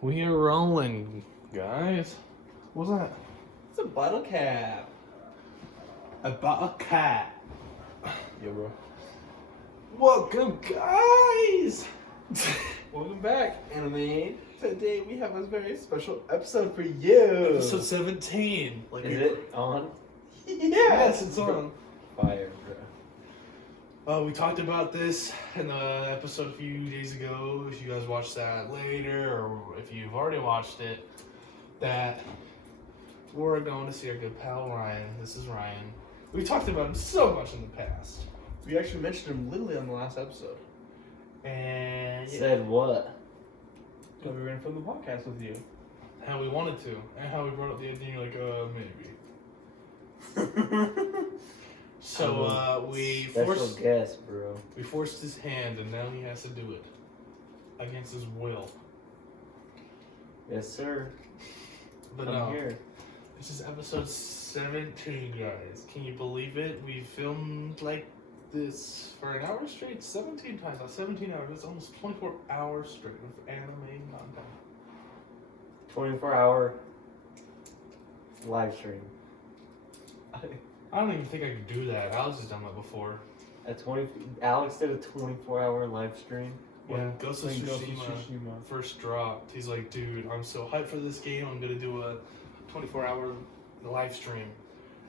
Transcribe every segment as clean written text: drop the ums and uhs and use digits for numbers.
We are rolling, guys. What's that? It's a bottle cap. A bottle cap. Yo, bro. Welcome, guys. Welcome back, Animane. Today we have a very special episode for you. Episode 17. Is it on? Yes, it's on. Fire, bro. We talked about this in the episode a few days ago. If you guys watched that later, or if you've already watched it, that we're going to see our good pal Ryan. This is Ryan. We talked about him so much in the past. We actually mentioned him literally on the last episode. And Said what? So we were going to film the podcast with you. how we wanted to, and how we brought up the idea, you're like, maybe. So we Special guest, bro. forced his hand, and now he has to do it against his will. Yes, sir. But I'm no, here. this is episode 17, guys. Can you believe it? We filmed like this for an hour straight, 17 times. Not 17 hours. That's almost 24 hours straight of anime content. 24-hour live stream. I don't even think I could do that. Alex has done that before. Alex did a 24-hour live stream. When Ghost of When Ghost of Tsushima Tsushima. first dropped, he's like, dude, I'm so hyped for this game. I'm going to do a 24-hour live stream.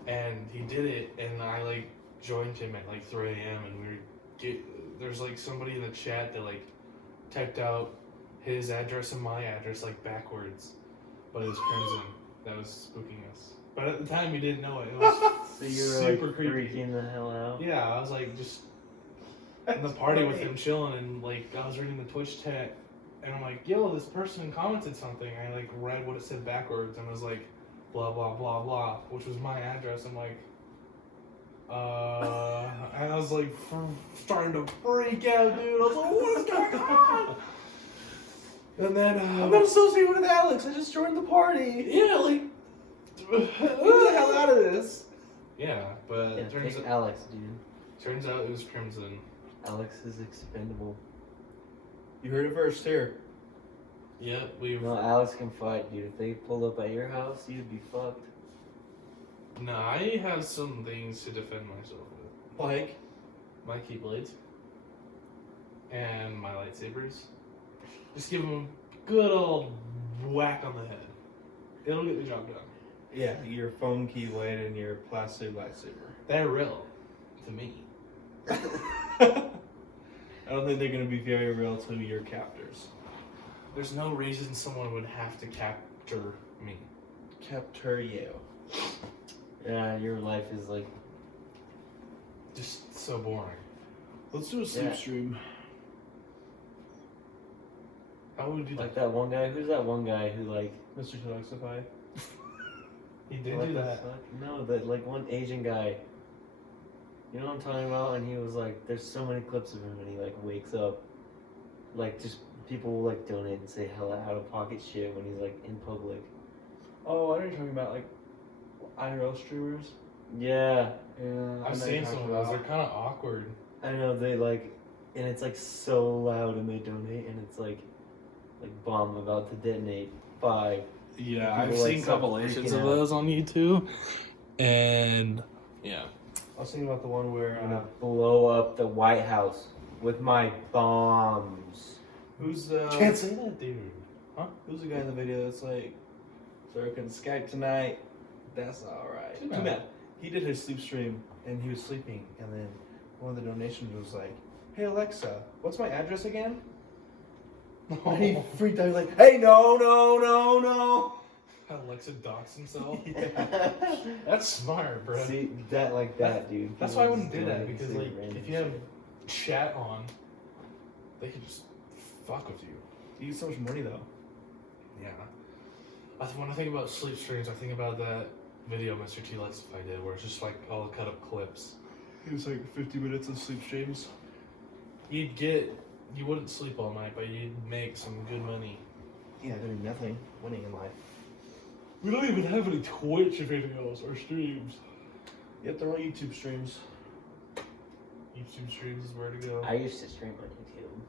And he did it, and I like joined him at like 3 a.m. and there's like somebody in the chat that like typed out his address and my address like backwards, but it was Crimson that was spooking us. But at the time we didn't know it. It was So you were super like creepy. freaking the hell out. Yeah, I was like just in the party with him chilling, and like I was reading the Twitch chat, and I'm like, yo, this person commented something. I like read what it said backwards and was like, blah blah blah blah, which was my address. I'm like, and I was like starting to freak out, dude. I was like, what is going on? And then I'm not associated with Alex. I just joined the party. yeah, like Get the hell out of this. yeah, but Yeah, turns take Alex, dude. out it was Crimson. Alex is expendable. You heard it first here. Yep, we've No, Alex can fight, dude. If they pulled up at your house, you'd be fucked. no, I have some things to defend myself with. Like, My keyblades and my lightsabers. Just give them a good old whack on the head. It'll get the job done. yeah, your foam keyblade and your plastic lightsaber. They're real to me. I don't think they're going to be very real to your captors. There's no reason someone would have to capture me. Capture you. Yeah, your life is like. Just so boring. Let's do a sleep stream. How would we do Like that? that one guy. Who's that one guy who like. Mr. Telexify. He did what do the that. fuck? No, that like one Asian guy. You know what I'm talking about? And he was like, there's so many clips of him, and he like wakes up, like just people will like donate and say hella out of pocket shit when he's like in public. Oh, I know you're talking about, like, IRL streamers. Yeah, Yeah. I've seen some of those. They're kind of awkward. I know they like, and it's like so loud, and they donate, and it's like bomb about to detonate 5. Yeah, People, I've like, seen start compilations freaking of out. those on YouTube. And yeah. I was thinking about the one where, I'm gonna blow up the White House with my bombs. who's Can't say that, dude. who's the guy in the video that's like, so I can Skype tonight? That's alright. Too Too bad. bad. He did his sleep stream, and he was sleeping, and then one of the donations was like, hey Alexa, what's my address again? And he freaked out, he was like, hey, no. Alexa docks himself. Yeah. That's smart, bro. See that like that, dude. That's People why I wouldn't just do that, donate and because say like random if you have shit. chat on, they could just fuck with you. You get so much money, though. Yeah. When I think about sleep streams, I think about that video Mr. T Lexify did, where it's just like all the cut up clips. It was like 50 minutes of sleep streams. You wouldn't sleep all night, but you'd make some good money. Yeah, doing nothing, winning in life. We don't even have any Twitch videos or streams. Yep, they're all YouTube streams. YouTube streams is where to go. I used to stream on YouTube.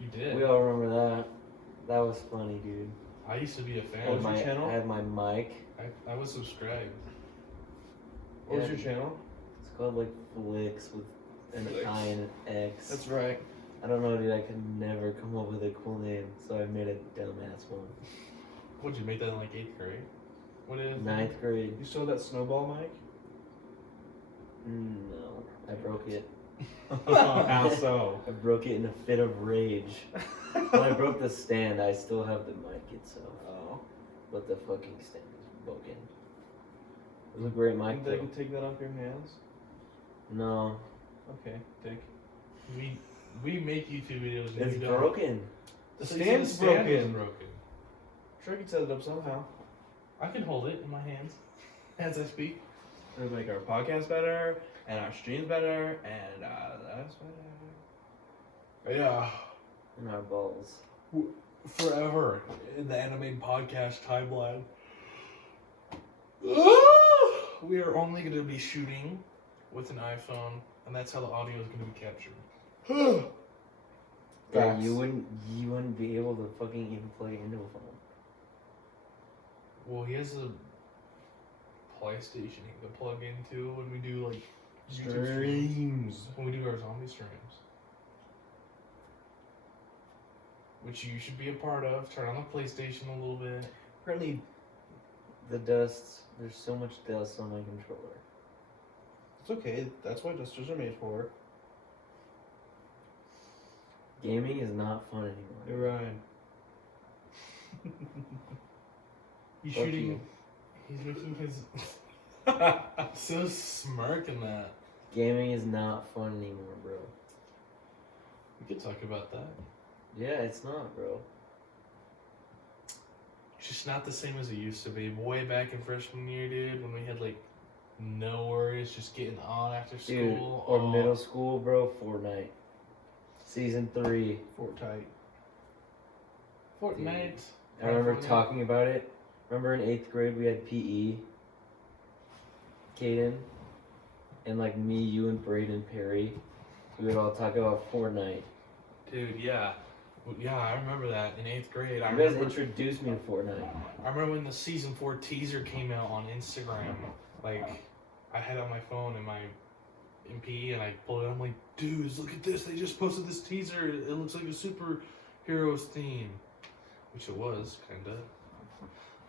You did. We all remember that. That was funny, dude. I used to be a fan. What was your I channel? had my mic. I was subscribed. What was your channel? It's called like Flicks with an Flicks. I and an X. That's right. I don't know, dude. I could never come up with a cool name, so I made a dumbass one. What'd you make that in like 8th grade? What is? 9th grade. You still have that snowball mic? No, I broke it. How so? I broke it in a fit of rage. When I broke the stand, I still have the mic itself, Oh. but the fucking stand is broken. It was a great mic, Think they though. can take that off your hands? No, Okay, Dick. We make YouTube videos. And it's you don't. broken. The So you said stand's stand was broken. broken. Sure, I can set it up somehow. I can hold it in my hands as I speak. It'll make our podcast better, and our streams better, and that's better. Yeah. In our balls. Forever in the Animane podcast timeline. We are only going to be shooting with an iPhone, and that's how the audio is going to be captured. Yeah, Facts. you wouldn't be able to fucking even plug it into a phone. Well, he has a PlayStation he can plug into when we do like YouTube Streams. when we do our zombie streams, which you should be a part of. Turn on the PlayStation a little bit. Apparently, The dust. There's so much dust on my controller. it's okay. That's what dusters are made for. Gaming is not fun anymore. You're right. He's Fuck shooting. you. He's making his so smirk in that. Gaming is not fun anymore, bro. We could talk about that. Yeah, it's not, bro. It's just not the same as it used to be. Way back in freshman year, dude, when we had like no worries, just getting on after Dude, school. or Oh, middle school, bro. Fortnite. Season 3. Fort tight. Fortnite. I remember California. talking about it. Remember in 8th grade we had PE. Kaden. And like me, you, and Braden Perry. We would all talk about Fortnite. Dude, yeah. Yeah, I remember that in 8th grade. I You guys remember, introduced me to Fortnite. I remember when the season 4 teaser came out on Instagram. Like, I had it on my phone in PE and I pulled it out. I'm like, dudes, look at this. They just posted this teaser. It looks like a superheroes theme. Which it was, kinda.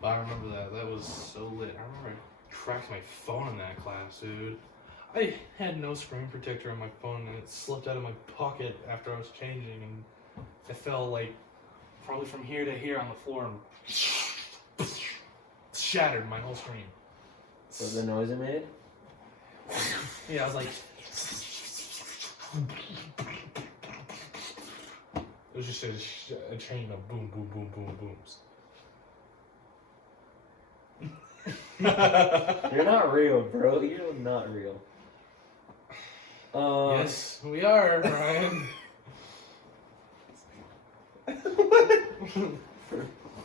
But I remember that. That was so lit. I remember I cracked my phone in that class, dude. I had no screen protector on my phone and it slipped out of my pocket after I was changing and it fell like probably from here to here on the floor and shattered my whole screen. So the noise it made? Yeah, I was like. It was just a chain of boom, boom, boom, boom, booms. You're not real, bro. You're not real. Yes, we are, Ryan.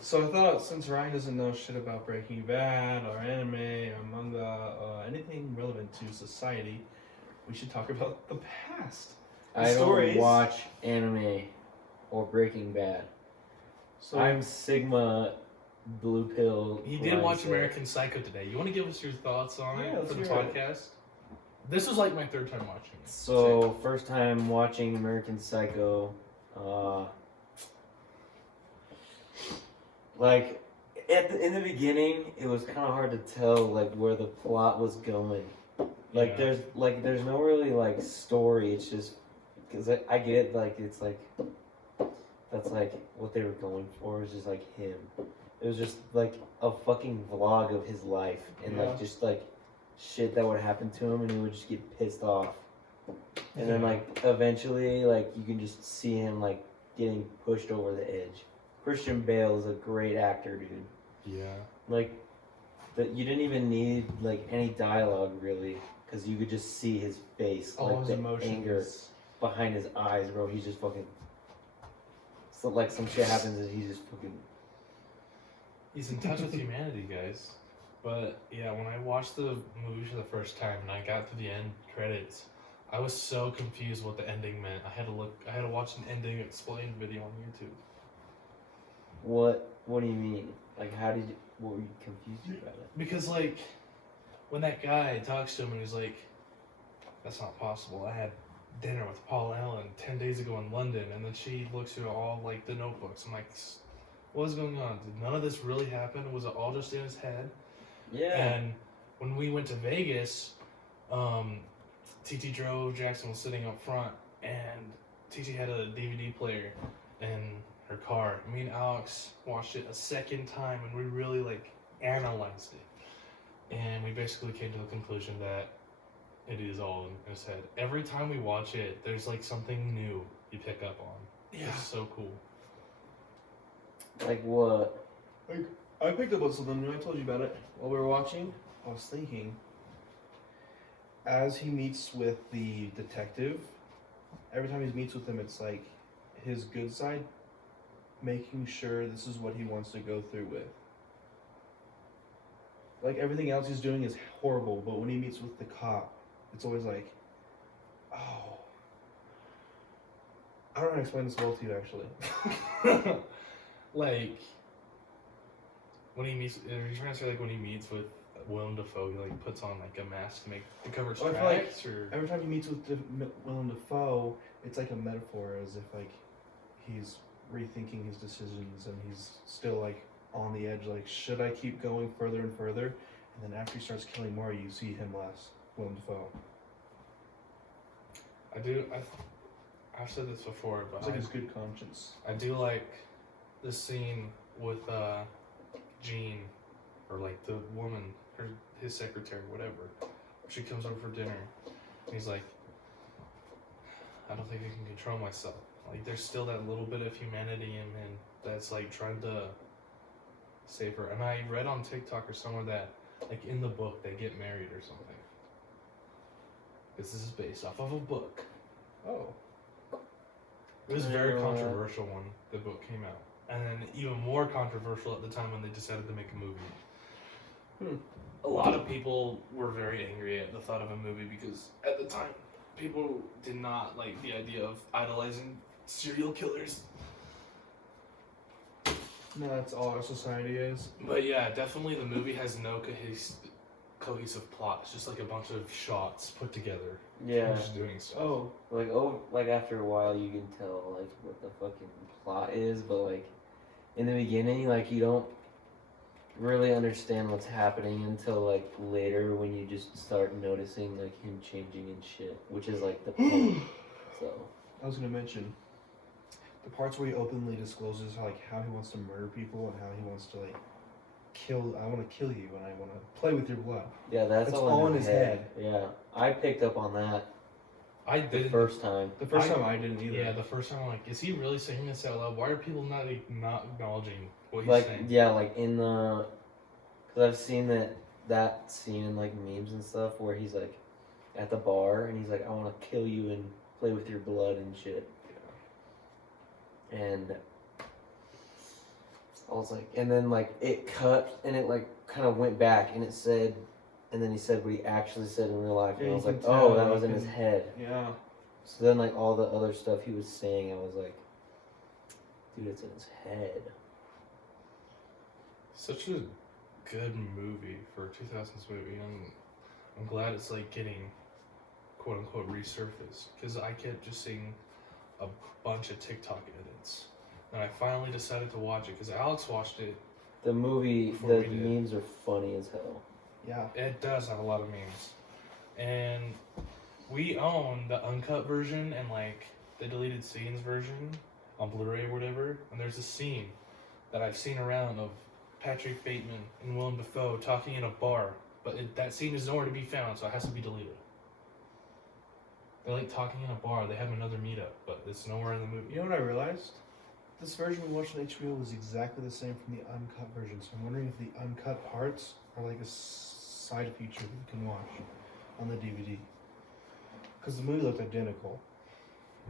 So I thought since Ryan doesn't know shit about Breaking Bad or anime or manga or anything relevant to society, we should talk about the past. I stories. don't watch anime or Breaking Bad. So I'm Sigma Blue Pill. He did watch mindset. American Psycho today. You want to give us your thoughts on Yeah, it let's for the hear it. podcast? This was like my third time watching it. So, first time watching American Psycho. Like, in the beginning, it was kind of hard to tell, like, where the plot was going. Like, Yeah. there's no really, like, story. It's just, because I get, like, it's, like, that's, like, what they were going for. It was just, like, him. It was just, like, a fucking vlog of his life. And, Yeah. like, just, like, shit that would happen to him, and he would just get pissed off. And then, Yeah. like, eventually, like, you can just see him, like, getting pushed over the edge. Christian Bale is a great actor, dude. Yeah. Like, you didn't even need, like, any dialogue, really, because you could just see his face. all like, his the emotions. anger behind his eyes, bro. He's just fucking... So, like, some shit happens, and he's just fucking... He's in touch with humanity, guys. But yeah, when I watched the movie for the first time and I got to the end credits, I was so confused what the ending meant. I had to watch an ending explained video on YouTube. What do you mean? Like, what were you confused about it? Because, like, when that guy talks to him and he's like, that's not possible. I had dinner with Paul Allen 10 days ago in London. And then she looks through all, like, the notebooks. I'm like, what is going on? Did none of this really happen? Was it all just in his head? Yeah. And when we went to Vegas, TT drove, Jackson was sitting up front, and TT had a DVD player in her car. Me and Alex watched it a second time, and we really, like, analyzed it. And we basically came to the conclusion that it is all in his head. Every time we watch it, there's, like, something new you pick up on. Yeah. It's so cool. Like what? Like, I picked up on something new. I told you about it while we were watching. I was thinking, as he meets with the detective, every time he meets with him, it's like his good side, making sure this is what he wants to go through with. Like, everything else he's doing is horrible, but when he meets with the cop, it's always like, oh. I don't know how to explain this well to you, actually. Like, when he meets, are you trying to say, like, when he meets with Willem Dafoe, he, like, puts on, like, a mask to cover his Well, I tracks, feel or? Every time he meets with Willem Dafoe, it's like a metaphor, as if, like, he's rethinking his decisions and he's still, like, on the edge, like, should I keep going further and further? And then after he starts killing more, you see him less, Willem Dafoe. I've said this before, but It's like his good conscience. I do like the scene with Jean, or, like, the woman, his secretary, whatever. She comes over for dinner, and he's like, I don't think I can control myself. Like, there's still that little bit of humanity in him that's, like, trying to save her. And I read on TikTok or somewhere that, like, in the book, they get married or something. This is based off of a book. Oh. It was very controversial when the book came out. And then even more controversial at the time when they decided to make a movie. A lot of people were very angry at the thought of a movie because at the time, people did not like the idea of idolizing serial killers. No, that's all our society is. But yeah, definitely the movie has no cohesive plot. It's just like a bunch of shots put together. Yeah. Just doing stuff. Oh. Like after a while you can tell like what the fucking plot is, but like in the beginning, like you don't really understand what's happening until like later when you just start noticing like him changing and shit, which is like the point. So I was gonna mention the parts where he openly discloses how he wants to murder people and how he wants to like kill. I want to kill you and I want to play with your blood. yeah, that's all in his head. Yeah, I picked up on that I the did first time. The first time I didn't either. Yeah, the first time I'm like, is he really saying this out loud? Why are people not acknowledging what he's Like saying? yeah, like in the, cause I've seen that scene in like memes and stuff where he's like at the bar and he's like, I want to kill you and play with your blood and shit. And I was like, and then like it cut and it like kind of went back and it said, and then he said what he actually said in real life, and Yeah, I was you like, can oh, tell, that you was in can- his head. Yeah. So then like all the other stuff he was saying, I was like, dude, it's in his head. Such a good movie for a 2000s movie. I'm glad it's like getting quote unquote resurfaced because I kept just seeing a bunch of TikTok edits. And I finally decided to watch it because Alex watched it. The movie, Before the we did. memes are funny as hell. Yeah. It does have a lot of memes. And we own the uncut version and like the deleted scenes version on Blu-ray or whatever. And there's a scene that I've seen around of Patrick Bateman and Willem Dafoe talking in a bar. But that scene is nowhere to be found, so it has to be deleted. They're like talking in a bar. They have another meetup, but it's nowhere in the movie. You know what I realized? This version we watched on HBO was exactly the same from the uncut version. So I'm wondering if the uncut parts are like a side feature that you can watch on the DVD. Because the movie looked identical.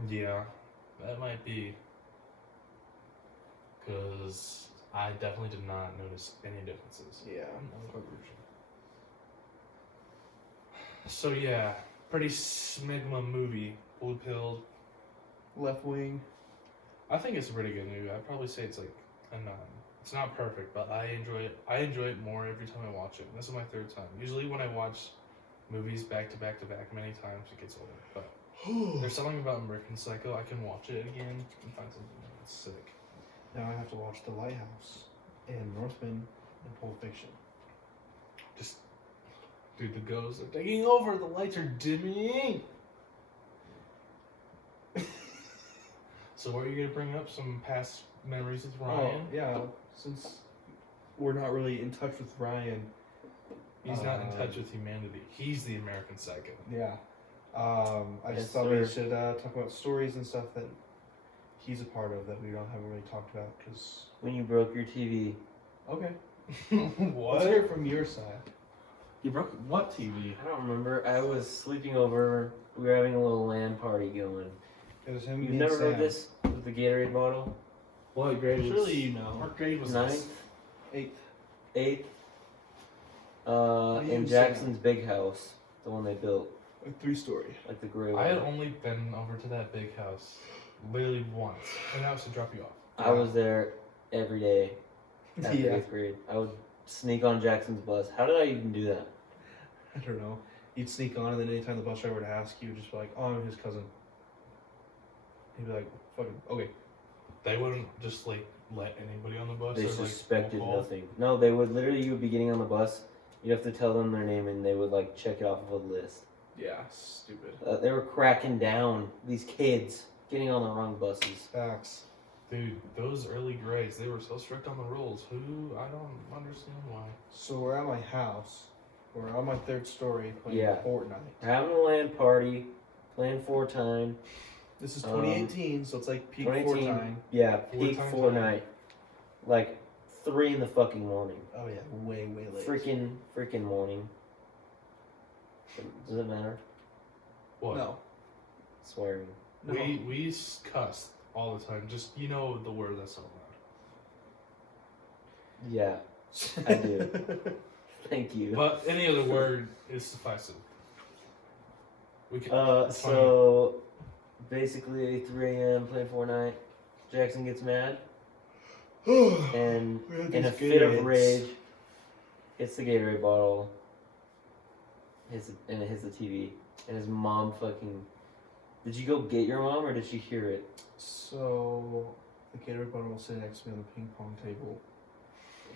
Yeah, that might be. Because I definitely did not notice any differences. Yeah. in the uncut version. So yeah, pretty smegma movie. Blue pilled. Left Wing. I think it's a pretty good movie. I'd probably say it's like and it's not perfect, but I enjoy it. I enjoy it more every time I watch it. This is my third time. Usually when I watch movies back to back to back many times, it gets older. But there's something about American Psycho. I can watch it again and find something that's sick. Now I have to watch The Lighthouse and Northman and Pulp Fiction. Just, dude, the ghosts are taking over. The lights are dimming. So, what are you gonna bring up? Some past memories with Ryan? Oh, yeah. Since we're not really in touch with Ryan. He's not in touch with humanity. He's the American Psycho. Yeah. I just thought we should talk about stories and stuff that he's a part of that we haven't really talked about. Cause... When you broke your TV. Okay. What? Let's hear it from your side. You broke what TV? I don't remember. I was sleeping over. We were having a little LAN party going. It was him. You've and never Sam. heard this with the Gatorade bottle? What grade was? Surely you know. What grade was Ninth, this? Eighth. eighth. do you In say? Jackson's big house, the one they built, A 3-story. like the gray I had one. only been over to that big house literally once, and that was to drop you off. I was there every day after Yeah. 8th grade. I would sneak on Jackson's bus. How did I even do that? I don't know. You'd sneak on, and then anytime the bus driver would ask you, just be like, "Oh, I'm his cousin." He'd be like, "Fucking okay." They wouldn't just like let anybody on the bus. They or, like, suspected roll call. nothing. No, they would literally, you would be getting on the bus, you'd have to tell them their name, and they would like check it off of a list. Yeah, stupid. They were cracking down these kids getting on the wrong buses. Facts. Dude, those early grades, they were so strict on the rules. I don't understand why. So we're at my house. We're on my 3rd story playing Yeah. Fortnite. We're having a LAN party, playing Fortnite. This is 2018, so it's like peak Fortnite. 2018, yeah, peak Fortnite. Fortnite. Like 3 in the fucking morning. Oh yeah, way late. Freaking morning. Does it matter? What? No. Swearing. No. We cussed all the time. Just, you know the word that's so loud. Yeah, I do. Thank you. But any other word is sufficient. We can, it's fine. So basically 3 a.m. playing Fortnite. Jackson gets mad and We had in a these fit of Gatorades. rage hits the Gatorade bottle. And it hits the TV. And his mom fucking. Did you go get your mom or did she hear it? So the Gatorade bottle was sitting next to me on the ping pong table,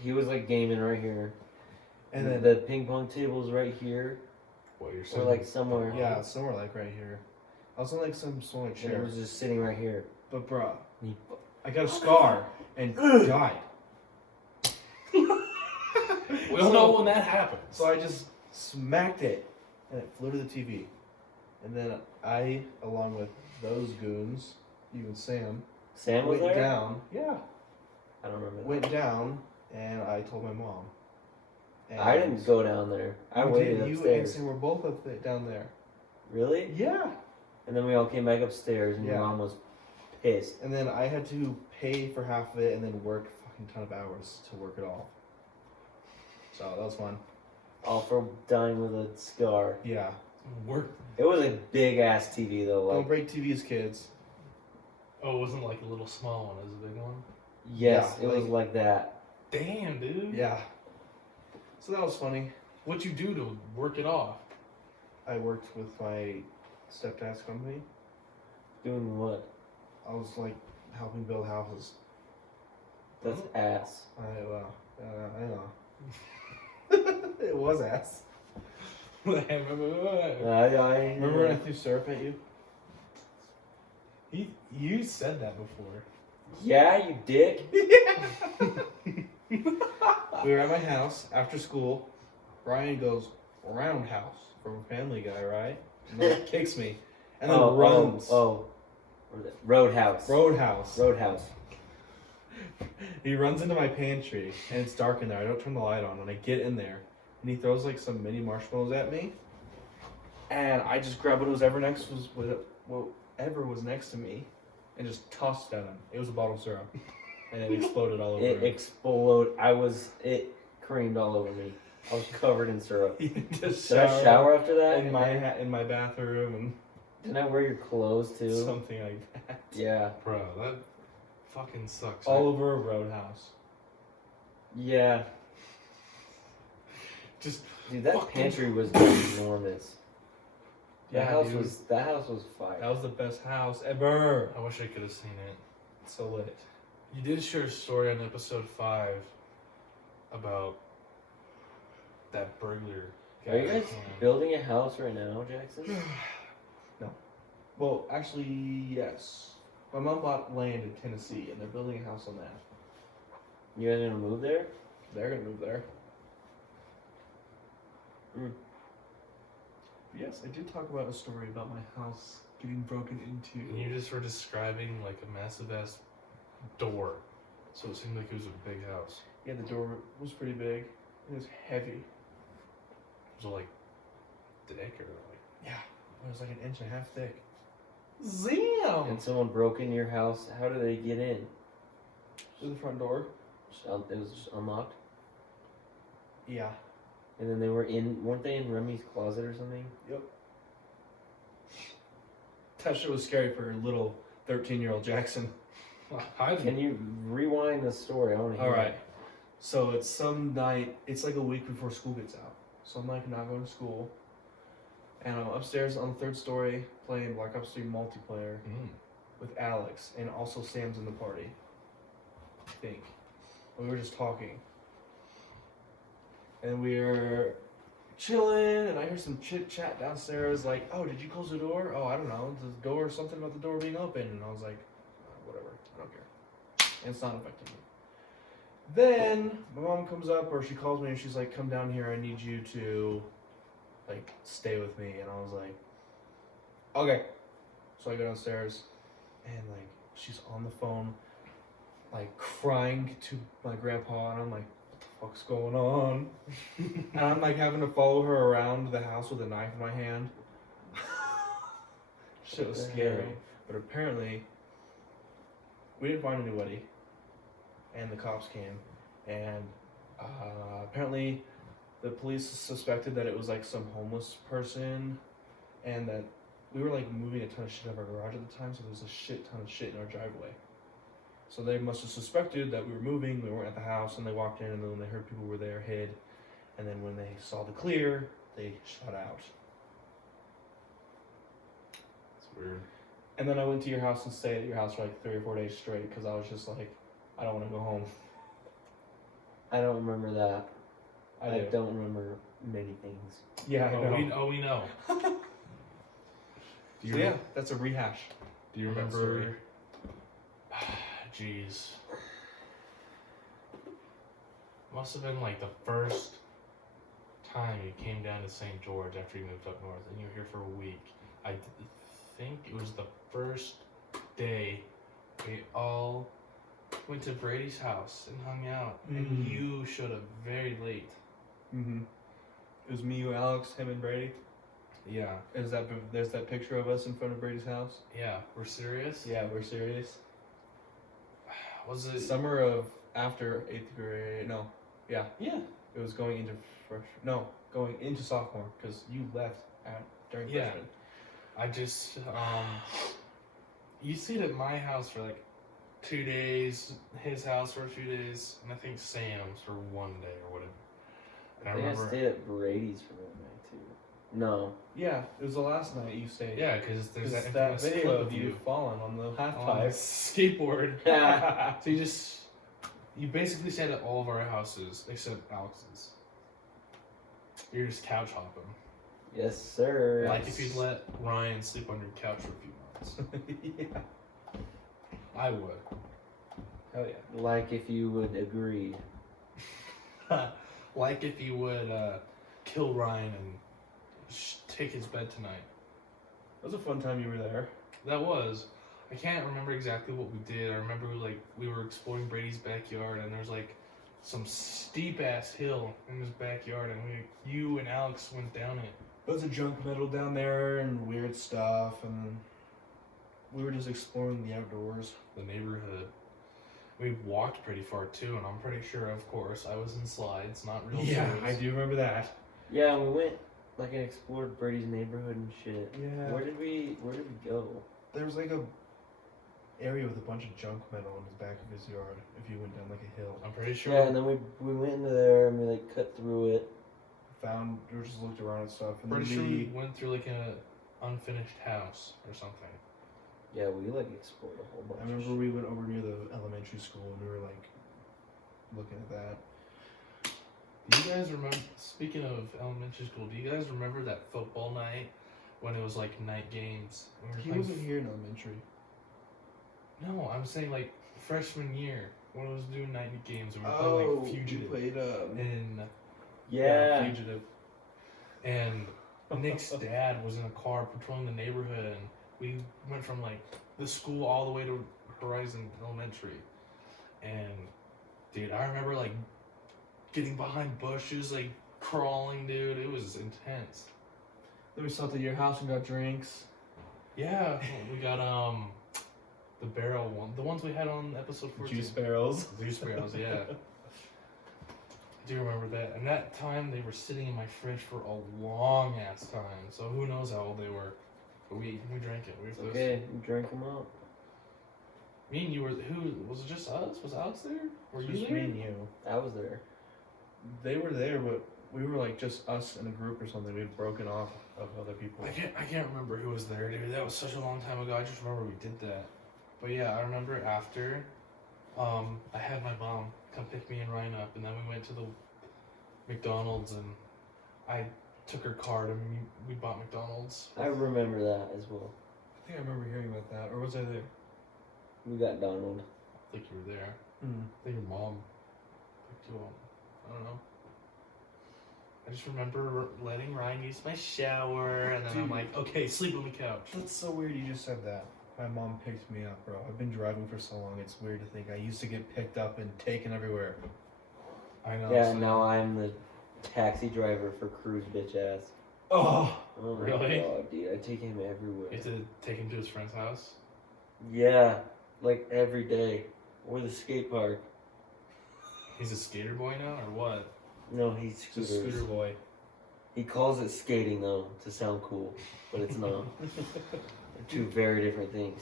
He was like gaming right here. and then the ping pong table's right here. What you're Or saying? like somewhere. yeah, somewhere like right here. I was on like some sort of And it chair, was just sitting right here. but bruh, And he I got a scar and died. We don't know when that happens. So I just smacked it, and it flew to the TV. And then I, along with those goons, even Sam, Sam was went there? down. Yeah, I don't remember. went down, and I told my mom. And I didn't go down there. I You waited did. You and upstairs. Sam were both down there. Really? Yeah. And then we all came back upstairs, and Yeah. your mom was pissed. And then I had to pay for half of it, and then work a fucking ton of hours to work it all. So that was fun. All for dying with a scar. Yeah. We're, It was a big ass TV though. Don't Like, break TVs, kids. oh, it wasn't like a little small one. It was a big one. yes, Yeah, it was like that. Damn, dude. Yeah. So that was funny. What'd you do to work it off? I worked with my stepdad's company. Doing what? I was like helping build houses. That's ass. I know. It was ass. Remember Remember when I threw syrup at you? you said that before. Yeah, you dick. We were at my house after school. Brian goes, "Roundhouse" from Family Guy, right? And then kicks me. And then runs. Oh. What was it? Roadhouse. Roadhouse. Roadhouse. He runs into my pantry, and it's dark in there. I don't turn the light on. When I get in there, and he throws like some mini marshmallows at me, and I just grab whatever was next to me, and just tossed it at him. It was a bottle of syrup, and it exploded all over It him. exploded. It creamed all over me. I was covered in syrup. He had to Did I shower after that? in my bathroom Didn't I wear your clothes and too? something like that. Yeah. Bro, that fucking sucks. All over a roadhouse. Yeah. Just Dude, that fucking- pantry was enormous. Yeah, dude. That house was fire. That was the best house ever. I wish I could have seen it. So lit. You did share a story on episode 5 about that burglar guy. Are you guys building a house right now, Jackson? Well, actually, yes. My mom bought land in Tennessee, and they're building a house on that. You guys gonna move there? They're gonna move there. Mm. Yes, I did talk about a story about my house getting broken into. And you just were describing like a massive ass door. So it seemed like it was a big house. Yeah, the door was pretty big. It was heavy. Was it like thick or like Yeah, it was like an inch and a half thick. Zam! And someone broke in your house. How did they get in? Through the front door. It was just unlocked. Yeah. And then weren't they in Remy's closet or something? Yep. That shit was scary for little 13-year-old Jackson. Can you rewind the story? I want to hear. All right. So it's some night. It's like a week before school gets out. So I'm like not going to school, and I'm upstairs on the 3rd story playing Black Ops 3 multiplayer with Alex, and also Sam's in the party. I think. And we were just talking, and we were chilling, and I heard some chit chat downstairs. Like, oh, did you close the door? Oh, I don't know. The door, something about the door being open, and I was like, whatever. I don't care. And it's not affecting me. Then my mom comes up, or she calls me, and she's like, "Come down here. I need you to, like, stay with me." And I was like, "Okay." So I go downstairs, and like she's on the phone, like crying to my grandpa, and I'm like, "What the fuck's going on?" And I'm like having to follow her around the house with a knife in my hand. Shit was What the scary, hell? but apparently we didn't find anybody. And the cops came, and apparently the police suspected that it was like some homeless person, and that we were like moving a ton of shit out of our garage at the time, so there was a shit ton of shit in our driveway. So they must have suspected that we were moving, we weren't at the house, and they walked in, and then when they heard people were there, hid, and then when they saw the clear, they shot out. It's weird. And then I went to your house and stayed at your house for like 3 or 4 days straight, because I was just like, I don't want to go home. I don't remember that. I do. don't remember many things. Yeah, I know. We know. So yeah, that's a rehash. Do you That remember? Jeez. Must have been like the first time you came down to St. George after you moved up north, and you were here for a week. I think it was the first day we all went to Brady's house and hung out, and you showed up very late. Mm-hmm. It was me, you, Alex, him, and Brady. Yeah. There's that picture of us in front of Brady's house. Yeah. We're serious? Yeah, we're serious. Was it? Summer of after 8th grade. No. Yeah. Yeah. It was going into sophomore, because you left during Yeah. freshman. I just, you stayed at my house for like 2 days, his house for a few days, and I think Sam's for 1 day or whatever. And I think I stayed at Brady's for that night too. No. Yeah, it was the last night you stayed. Yeah, because there's that that infamous video clip of you falling on the half on the pipe. skateboard. Yeah. So you basically stayed at all of our houses except Alex's. You're just couch hopping. Yes, sir. Like if you'd let Ryan sleep on your couch for a few months. Yeah. I would. Hell yeah. Like if you would agree. Like if you would kill Ryan and take his bed tonight. It was a fun time you were there. That was. I can't remember exactly what we did. I remember we were exploring Brady's backyard, and there's like some steep ass hill in his backyard, and you and Alex went down it. Loads of junk metal down there and weird stuff, and we were just exploring the outdoors. The neighborhood. We walked pretty far too, and I'm pretty sure, of course, I was in slides, not real Yeah, shoes. I do remember that. Yeah, we went like and explored Brady's neighborhood and shit. Yeah. Where did we go? There was like area with a bunch of junk metal in the back of his yard. If you went down like a hill, I'm pretty sure. Yeah, and then we went into there and we like cut through it. we just looked around and stuff, and Pretty then sure we went through like an unfinished house or something. Yeah, we like explored a whole bunch. I remember we went over near the elementary school and we were like looking at that. Do you guys remember? Speaking of elementary school, do you guys remember that football night when it was like night games? And we were He playing wasn't here in elementary. No, I'm saying like freshman year when it was doing night games and we were playing like you Fugitive played and Yeah. Fugitive. And Nick's dad was in a car patrolling the neighborhood, and we went from like the school all the way to Horizon Elementary. And dude, I remember like getting behind bushes, like crawling, dude. It was intense. Then we stopped at your house and got drinks. Yeah, we got the barrel one, the ones we had on episode 14. Juice barrels. Juice barrels, yeah. I do remember that. And that time they were sitting in my fridge for a long ass time. So who knows how old they were. But we drank it. We were close. Okay, we drank them up. Me and you were, who, was it just us? Was Alex there? Were you Just there? me and you. I was there. They were there, but we were like just us in a group or something. We'd broken off of other people. I can't remember who was there, dude. That was such a long time ago. I just remember we did that. But yeah, I remember after, I had my mom come pick me and Ryan up, and then we went to the McDonald's, and I took her card, and we bought McDonald's. I remember that as well. I think I remember hearing about that, or was I there? We got Donald. I think you were there. Mm. I think your mom picked you up. I don't know. I just remember letting Ryan use my shower, and then I'm Dude. like, okay, sleep on the couch. That's so weird you just said that. My mom picked me up, bro. I've been driving for so long, it's weird to think I used to get picked up and taken everywhere. I know. Yeah, so- now I'm the taxi driver for Cruz bitch ass. Oh! Oh my Really? god, dude. I take him everywhere. You have to take him to his friend's house? Yeah, like every day. Or the skate park. He's a skater boy now, or what? No, he's It's a scooter boy. He calls it skating though, to sound cool, but it's not. They're two very different things.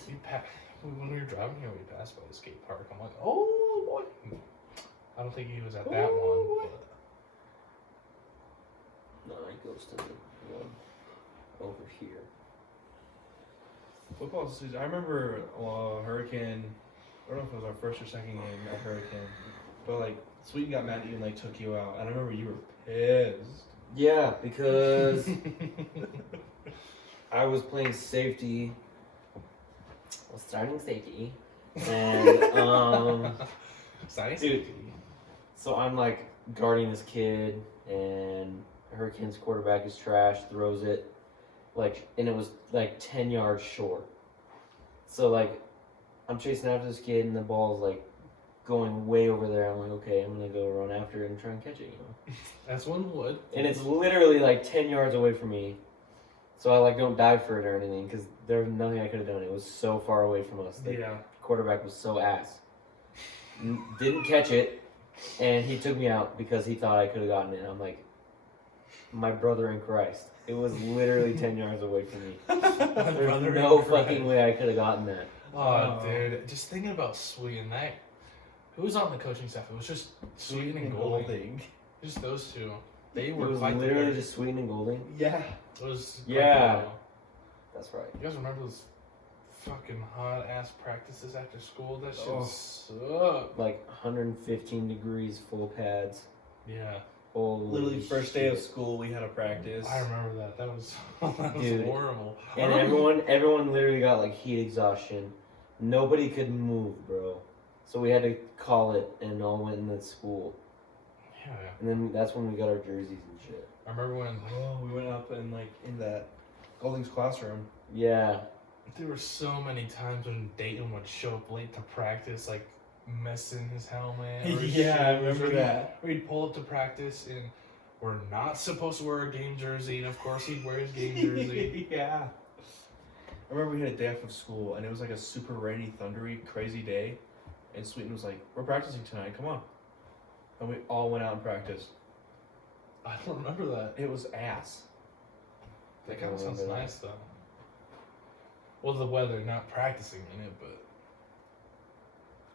When we were driving here, we passed by the skate park. I'm like, oh boy. I don't think he was at that one. But No, he goes to the one over here. Football season. I remember Hurricane. I don't know if it was our first or second game at Hurricane, but like Sweeten got mad at you and like took you out. And I remember you were pissed. Yeah, because I was playing safety. I was starting safety. And, Science? Dude. So I'm like guarding this kid, and Hurricane's quarterback is trash, throws it, like, and it was like 10 yards short. So like, I'm chasing after this kid, and the ball's like going way over there. I'm like, okay, I'm gonna go run after it and try and catch it, you know. That's one would. And it's literally like 10 yards away from me. So I like don't dive for it or anything because there was nothing I could have done. It was so far away from us. The Yeah. quarterback was so ass. Didn't catch it, and he took me out because he thought I could have gotten it. I'm like, my brother in Christ. It was literally 10 yards away from me. There's no fucking way I could have gotten that. Oh, dude. Just thinking about Sweeten, that. Who was on the coaching staff? It was just Sweeten and Golding. Just those two. They It were was quite the literally pair. just Sweeten and Golding. Yeah. It was quite Yeah. the duo. That's right. You guys remember those fucking hot ass practices after school? That shit Oh. sucked. Like 115 degrees, full pads. Yeah. Holy Literally first day of shit. school we had a practice. I remember that. That was, that was Dude. horrible. And everyone literally got like heat exhaustion. Nobody could move, bro. So we had to call it and all went in the school. Yeah. And then that's when we got our jerseys and shit. I remember when Oh, we went up and like in that Golding's classroom. Yeah. there were so many times when Dayton would show up late to practice, like messing his helmet. Or his Yeah, I shoes, remember or that. Or he'd pull up to practice and we're not supposed to wear a game jersey, and of course he'd wear his game jersey. Yeah. I remember we had a day off of school and it was like a super rainy, thundery, crazy day. And Sweeten was like, "We're practicing tonight, come on." And we all went out and practiced. I don't remember that. It was ass. That kind of I sounds remember that. nice though. Well, the weather, not practicing in it, but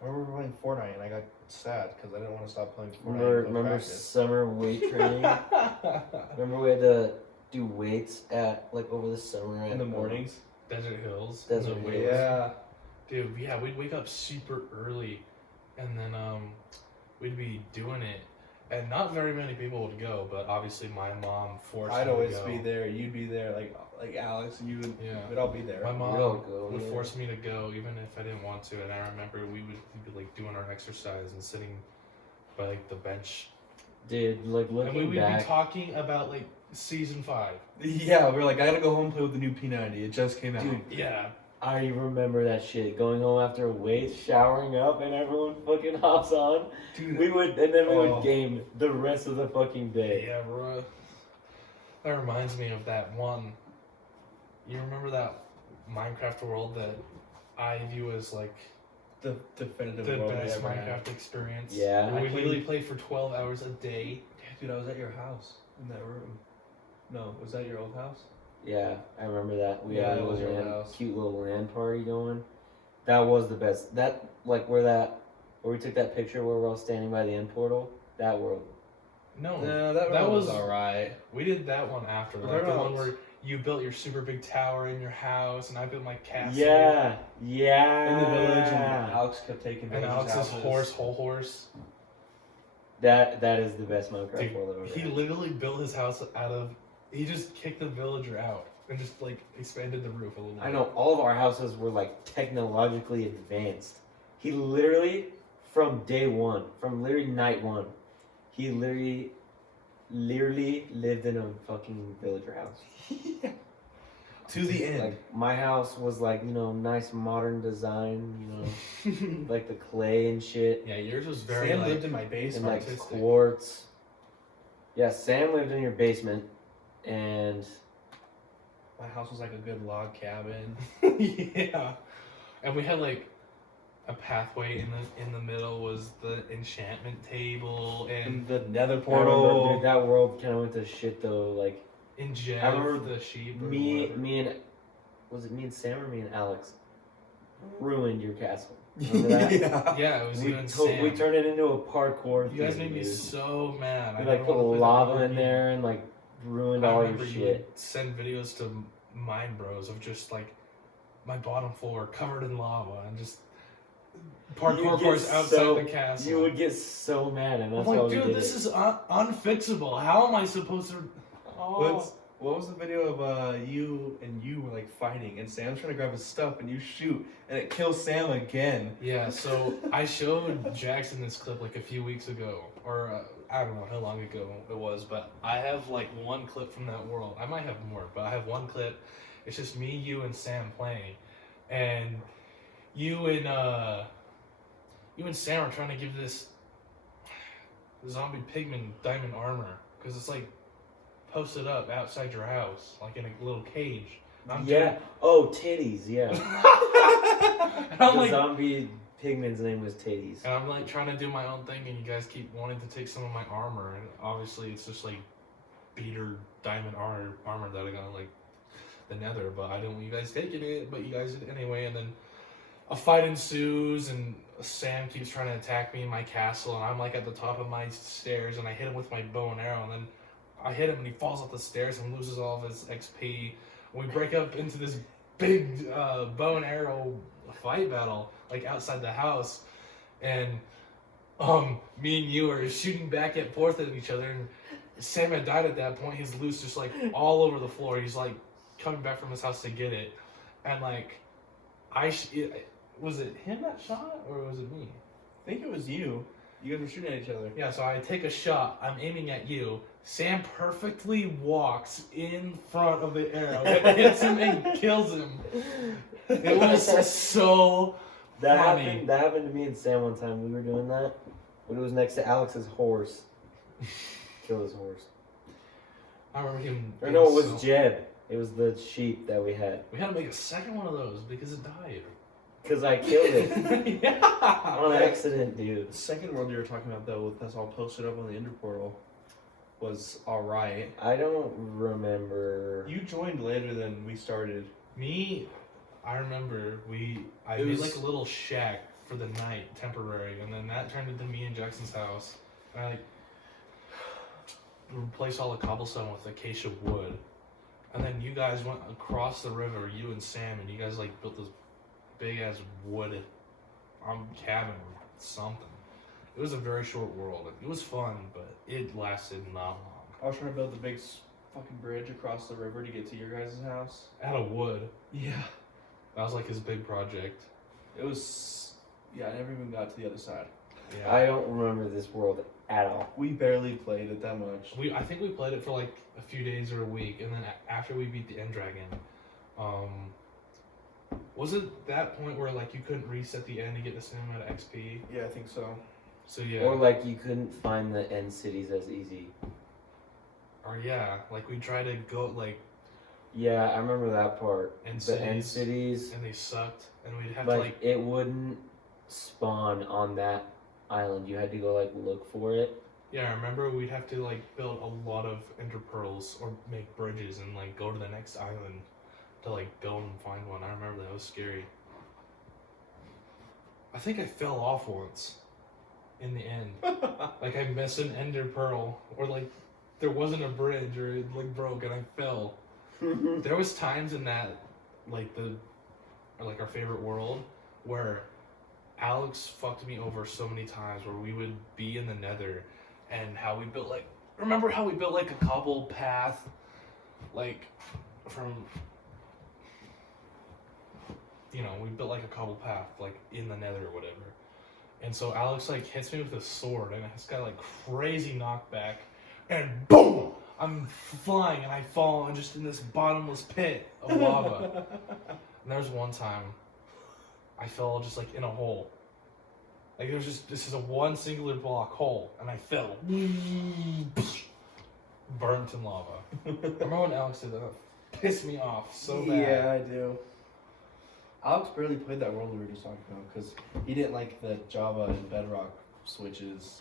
I remember playing Fortnite and I got sad because I didn't want to stop playing Fortnite. Remember practice. summer weight training? Remember we had to do weights at like over the summer in the mornings. Desert Hills. Desert No, Hills. Yeah. Dude, yeah, we'd wake up super early, and then we'd be doing it, and not very many people would go, but obviously my mom forced I'd me always to go. be there. You'd be there. Like Alex, you would. Yeah. We'd all be there. My mom We'd all go, would yeah. force me to go even if I didn't want to, and I remember we'd be like doing our exercise and sitting by like the bench, Dude, like and we looking would back, be talking about like season 5. Yeah, we were like, I gotta go home and play with the new P90. It just came out. Dude. Yeah. I remember that shit. Going home after weights, showering up, and everyone fucking hops on. Dude, We Oh. would game the rest of the fucking day. Yeah, bro. That reminds me of that one. You remember that Minecraft world that I view as like the definitive the world we best ever had. Minecraft experience? Yeah. Where we I played- literally played for 12 hours a day. Dude, I was at your house in that room. No, was that your old house? Yeah, I remember that. We Yeah, had a it was little your house. cute little LAN party going. That was the best. That like where we took that picture where we're all standing by the end portal. That world. No, No, that that was was- alright. we did that one after. We're Like the talking one about- where you built your super big tower in your house, and I built my castle. Yeah. In the village, and Alex kept taking And villagers' Alex's houses. whole horse. That is the best Minecraft Dude, world I've ever he had. literally built his house out of. He just kicked the villager out and just like expanded the roof a little bit. I know all of our houses were like technologically advanced. He literally, from day one, from literally night one, he literally lived in a fucking villager house. To the end. Like my house was like, you know, nice modern design, you know, like the clay and shit, Yeah, yours was very Sam like. lived in my and basement. like artistic. quartz. Yeah, Sam lived in your basement, and My house was like a good log cabin. Yeah, and we had like a pathway in the middle was the enchantment table, and And the nether I remember, portal. dude, that world kind of went to shit though. Like in Jeff, I remember the sheep. Or me whatever. and was it me and Sam or me and Alex ruined your castle. Remember that? Yeah. Yeah, it was we, you and to- Sam. we turned it into a parkour. You guys thing, made me dude. so mad. We I like never put wanna play that lava video in game. there and like ruined I all your remember you shit. would send videos to Mine Bros of just like my bottom floor covered in lava and just parkour You'd course get outside so- the castle. You would get so mad, and I'm that's why like, we dude, did this it. is unfixable. How am I supposed to? Oh. What was the video of you were like fighting and Sam's trying to grab his stuff and you shoot and it kills Sam again. Yeah, so I showed Jackson this clip like a few weeks ago, or I don't know how long ago it was, but I have like one clip from that world. I might have more, but I have one clip. It's just me, you, and Sam playing, and you and Sam are trying to give this zombie pigman diamond armor because it's like posted up outside your house, like in a little cage. I'm Yeah. Oh, titties. Yeah. and I'm The like, zombie pigman's name was Titties. and I'm like trying to do my own thing, and you guys keep wanting to take some of my armor, and obviously it's just like beater diamond armor that I got in, like the nether, but I don't want you guys taking it, but you guys did anyway, and then a fight ensues, and Sam keeps trying to attack me in my castle, and I'm like at the top of my stairs, and I hit him with my bow and arrow, and then I hit him, and he falls off the stairs and loses all of his XP. We break up into this big bow and arrow fight battle, like outside the house, and me and you are shooting back and forth at each other, and Sam had died at that point. His loot's just like all over the floor. He's like coming back from his house to get it, and like was it him that shot or was it me? I think it was you. You guys were shooting at each other. Yeah, so I take a shot. I'm aiming at you. Sam perfectly walks in front of the arrow. It hits him and kills him. It was so That funny. happened. That happened to me and Sam one time. We were doing that, but it was next to Alex's horse. Killed his horse. I remember him. Or being no, it was so- Jeb. It was the sheep that we had. We had to make a second one of those because it died. Cause I killed it Yeah. on accident, dude. The second world you were talking about though, with us all posted up on the Ender Portal, was alright. I don't remember. You joined later than we started. Me, I remember I It made was- like a little shack for the night, temporary, and then that turned into me and Jackson's house. And I like replaced all the cobblestone with acacia wood. And then you guys went across the river, you and Sam, and you guys like built this big ass wood cabin or something. It was a very short world. It was fun, but it lasted not long. I was trying to build the big fucking bridge across the river to get to your guys' house. Out of wood. Yeah. That was like his big project. It was. Yeah, I never even got to the other side. Yeah. I don't remember this world at all. We barely played it that much. I think we played it for like a few days or a week, and then after we beat the End Dragon, was it that point where like you couldn't reset the end to get the same amount of XP? Yeah, I think so. So yeah. Or like you couldn't find the end cities as easy. Or yeah, like we tried to go like. Yeah, I remember that part. End the end cities. And they sucked, and we'd have Like, to like. it wouldn't spawn on that island. You had to go like look for it. Yeah, I remember we'd have to like build a lot of ender pearls or make bridges and like go to the next island to like go and find one. I remember that was scary. I think I fell off once in the end. Like I missed an ender pearl, or like there wasn't a bridge, or it like broke and I fell. There was times in that like our favorite world where Alex fucked me over so many times, where we would be in the Nether and how we built like, remember how we built like a cobble path like from, you know, we built like a cobble path like in the Nether or whatever. And so Alex like hits me with a sword and it's got like crazy knockback and boom! I'm flying and I fall and just in this bottomless pit of lava. And there was one time I fell just like in a hole. Like there was just, this is a one singular block hole and I fell. Burnt in lava. Remember when Alex did that? That pissed me off so bad. Yeah, I do. Alex barely played that world we were just talking about because he didn't like the Java and Bedrock switches.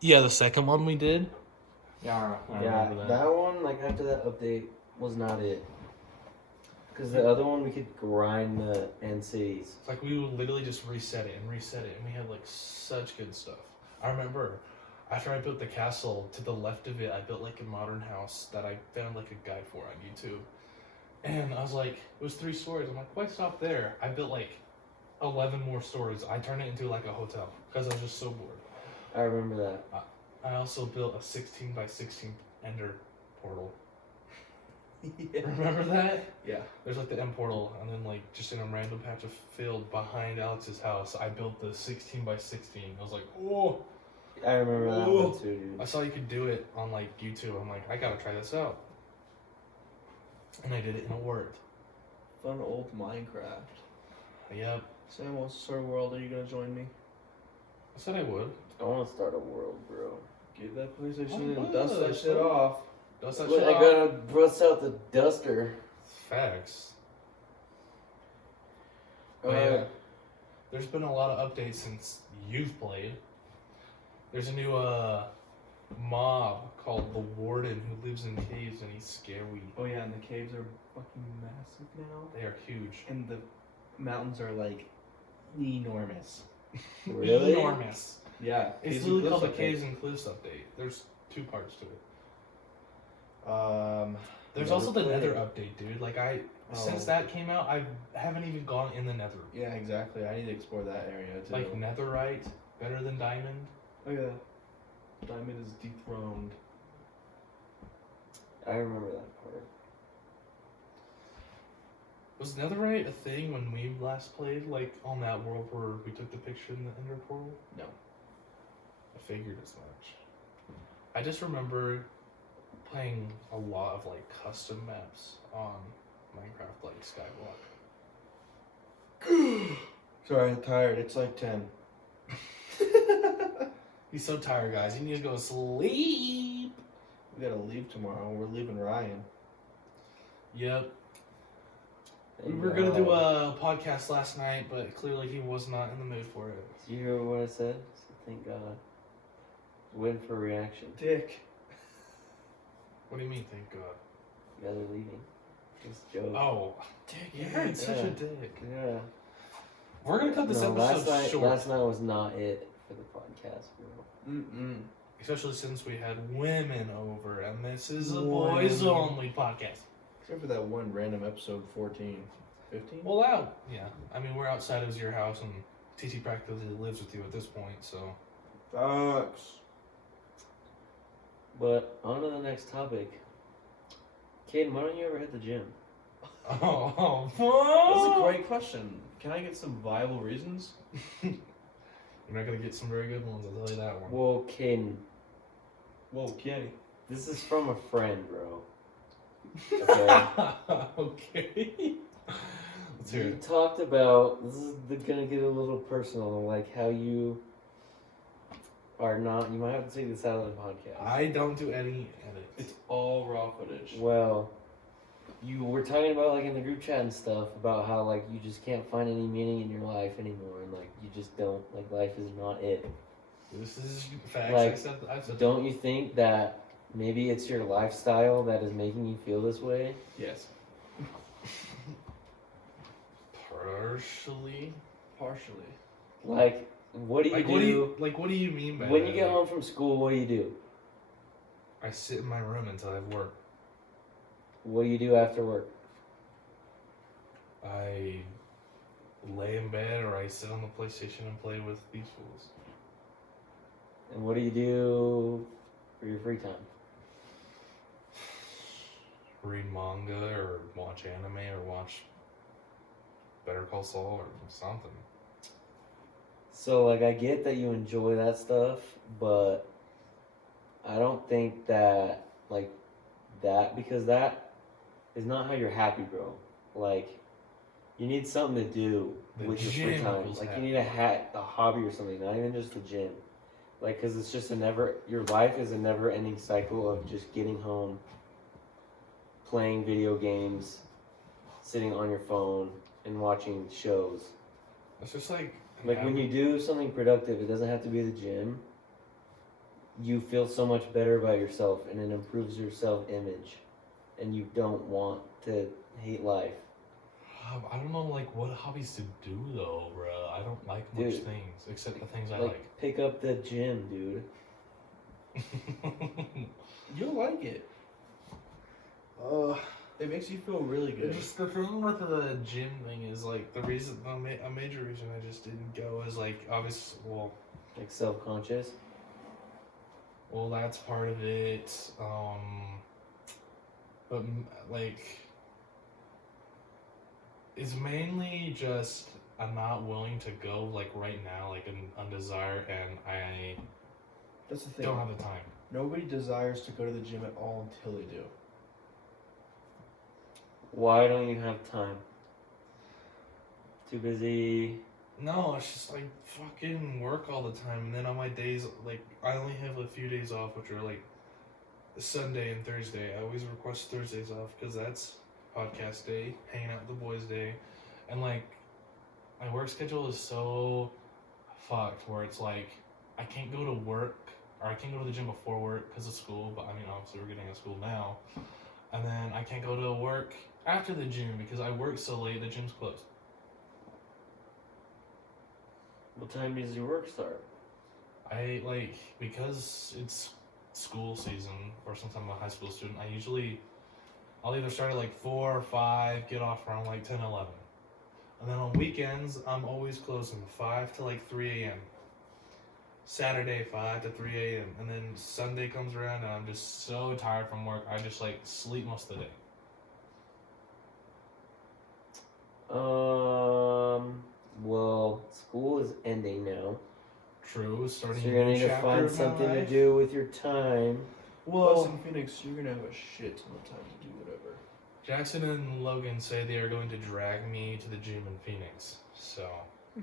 Yeah, the second one we did. Yeah, I remember that one, like after that update, was not it. Because the other one, we could grind the end cities. It's like we would literally just reset it, and we had like such good stuff. I remember after I built the castle, to the left of it, I built like a modern house that I found like a guide for on YouTube. And I was like, it was 3 stories. I'm like, why stop there? I built like 11 more stories. I turned it into like a hotel because I was just so bored. I remember that. I also built a 16 by 16 ender portal. Yeah. Remember that? Yeah. There's like the end portal, and then like just in a random patch of field behind Alex's house, I built the 16 by 16. I was like, oh. I remember that one too, dude. I saw you could do it on like YouTube. I'm like, I gotta try this out. And I did it and it worked. Fun old Minecraft. Yep. Sam, what sort of world are you gonna join me? I said I would. I want to start a world, bro. Get that PlayStation Oh, and dust that nice. shit off. Dust that But shit I off. gotta bust out the duster. Facts. Uh, But yeah. There's been a lot of updates since you've played. There's a new mob called the Warden who lives in caves and he's scary. Oh yeah, and the caves are fucking massive now. They are huge. And the mountains are like enormous. Really? Enormous. Yeah. It's Caves and literally called the Cliffs Caves and Cliffs update. There's 2 parts to it. update. There's Never also the played. Nether update, dude. Like since that came out, I haven't even gone in the Nether. Yeah, exactly. I need to explore that area too. Like Netherite, better than Diamond. Oh yeah. Diamond is dethroned. I remember that part. Was Netherite a thing when we last played? Like on that world where we took the picture in the Ender Portal? No. I figured as much. I just remember playing a lot of like custom maps on Minecraft, like Skyblock. Sorry, I'm tired. It's like 10. He's so tired, guys. He needs to go to sleep. We gotta leave tomorrow. We're leaving Ryan. Yep. We Thank were gonna do God. a podcast last night, but clearly he was not in the mood for it. Did you hear what I said? I said, thank God. Waiting for a reaction. Dick. What do you mean, thank God? You guys are leaving. Just joke. Oh, dick, you're such a dick. Yeah. We're gonna cut this episode short. Last night was not it for the podcast, bro. Especially since we had women over, and this is a boys only podcast. Except for that one random episode 14, 15. Well, yeah. I mean, we're outside of your house, and TT practically lives with you at this point, so. Facts. But on to the next topic. Kaden, why don't you ever hit the gym? Oh, That's a great question. Can I get some viable reasons? You're not gonna get some very good ones, I'll tell you that one. Well, Kaden. Whoa, Kenny. This is from a friend, bro. Okay. Okay. Let's hear You it. talked about, this is gonna get a little personal, like how you are not, you might have to take this out of the podcast. I don't do any edits. It's all raw footage. Well, you were talking about, like, in the group chat and stuff, about how, like, you just can't find any meaning in your life anymore, and, like, you just don't, like, life is not it. This is facts. Like, I said Don't you think that maybe it's your lifestyle that is making you feel this way? Yes. partially. Like, what do you do? What do you mean by when that? you get home from school, what do you do? I sit in my room until I have work. What do you do after work? I lay in bed or I sit on the PlayStation and play with these fools. And what do you do for your free time? Read manga or watch anime or watch Better Call Saul or something. So, like, I get that you enjoy that stuff, but I don't think that, like, because that is not how you're happy, bro. Like, you need something to do The with your free gym time. equals Like, happy. you need a hobby or something, not even just the gym. Like, because it's just your life is a never-ending cycle of just getting home, playing video games, sitting on your phone, and watching shows. It's just like When you do something productive, it doesn't have to be the gym. You feel so much better about yourself, and it improves your self-image, and you don't want to hate life. I don't know, like, what hobbies to do though, bro. I don't like much Dude, things except the things I Like, pick up the gym, dude. like. You'll like it. It makes you feel really good. Just the thing with the gym thing is like a major reason I just didn't go is like obvious. Like, self-conscious. Well, that's part of it. But like, it's mainly just I'm not willing to go like right now, like an undesired, and I That's the thing. don't have the time. Nobody desires to go to the gym at all until they do. Why don't you have time? Too busy. No, it's just like fucking work all the time, and then on my days, like I only have a few days off, which are like Sunday and Thursday. I always request Thursdays off because that's podcast day, hanging out with the boys day, and like my work schedule is so fucked where it's like I can't go to work or I can't go to the gym before work because of school. But I mean, obviously we're getting out of school now, and then I can't go to work after the gym because I work so late. The gym's closed. What time does your work start? I like because it's school season, or since I'm a high school student, I'll either start at like 4 or 5, get off around like 10, 11. And then on weekends, I'm always closing 5 to like 3 a.m. Saturday, 5 to 3 a.m. And then Sunday comes around and I'm just so tired from work, I just like sleep most of the day. Well, school is ending now. True, starting So you're a gonna new need to chapter find of my something to life. do with your time. Plus, in Phoenix, you're gonna have a shit ton of time to do whatever. Jackson and Logan say they are going to drag me to the gym in Phoenix. So,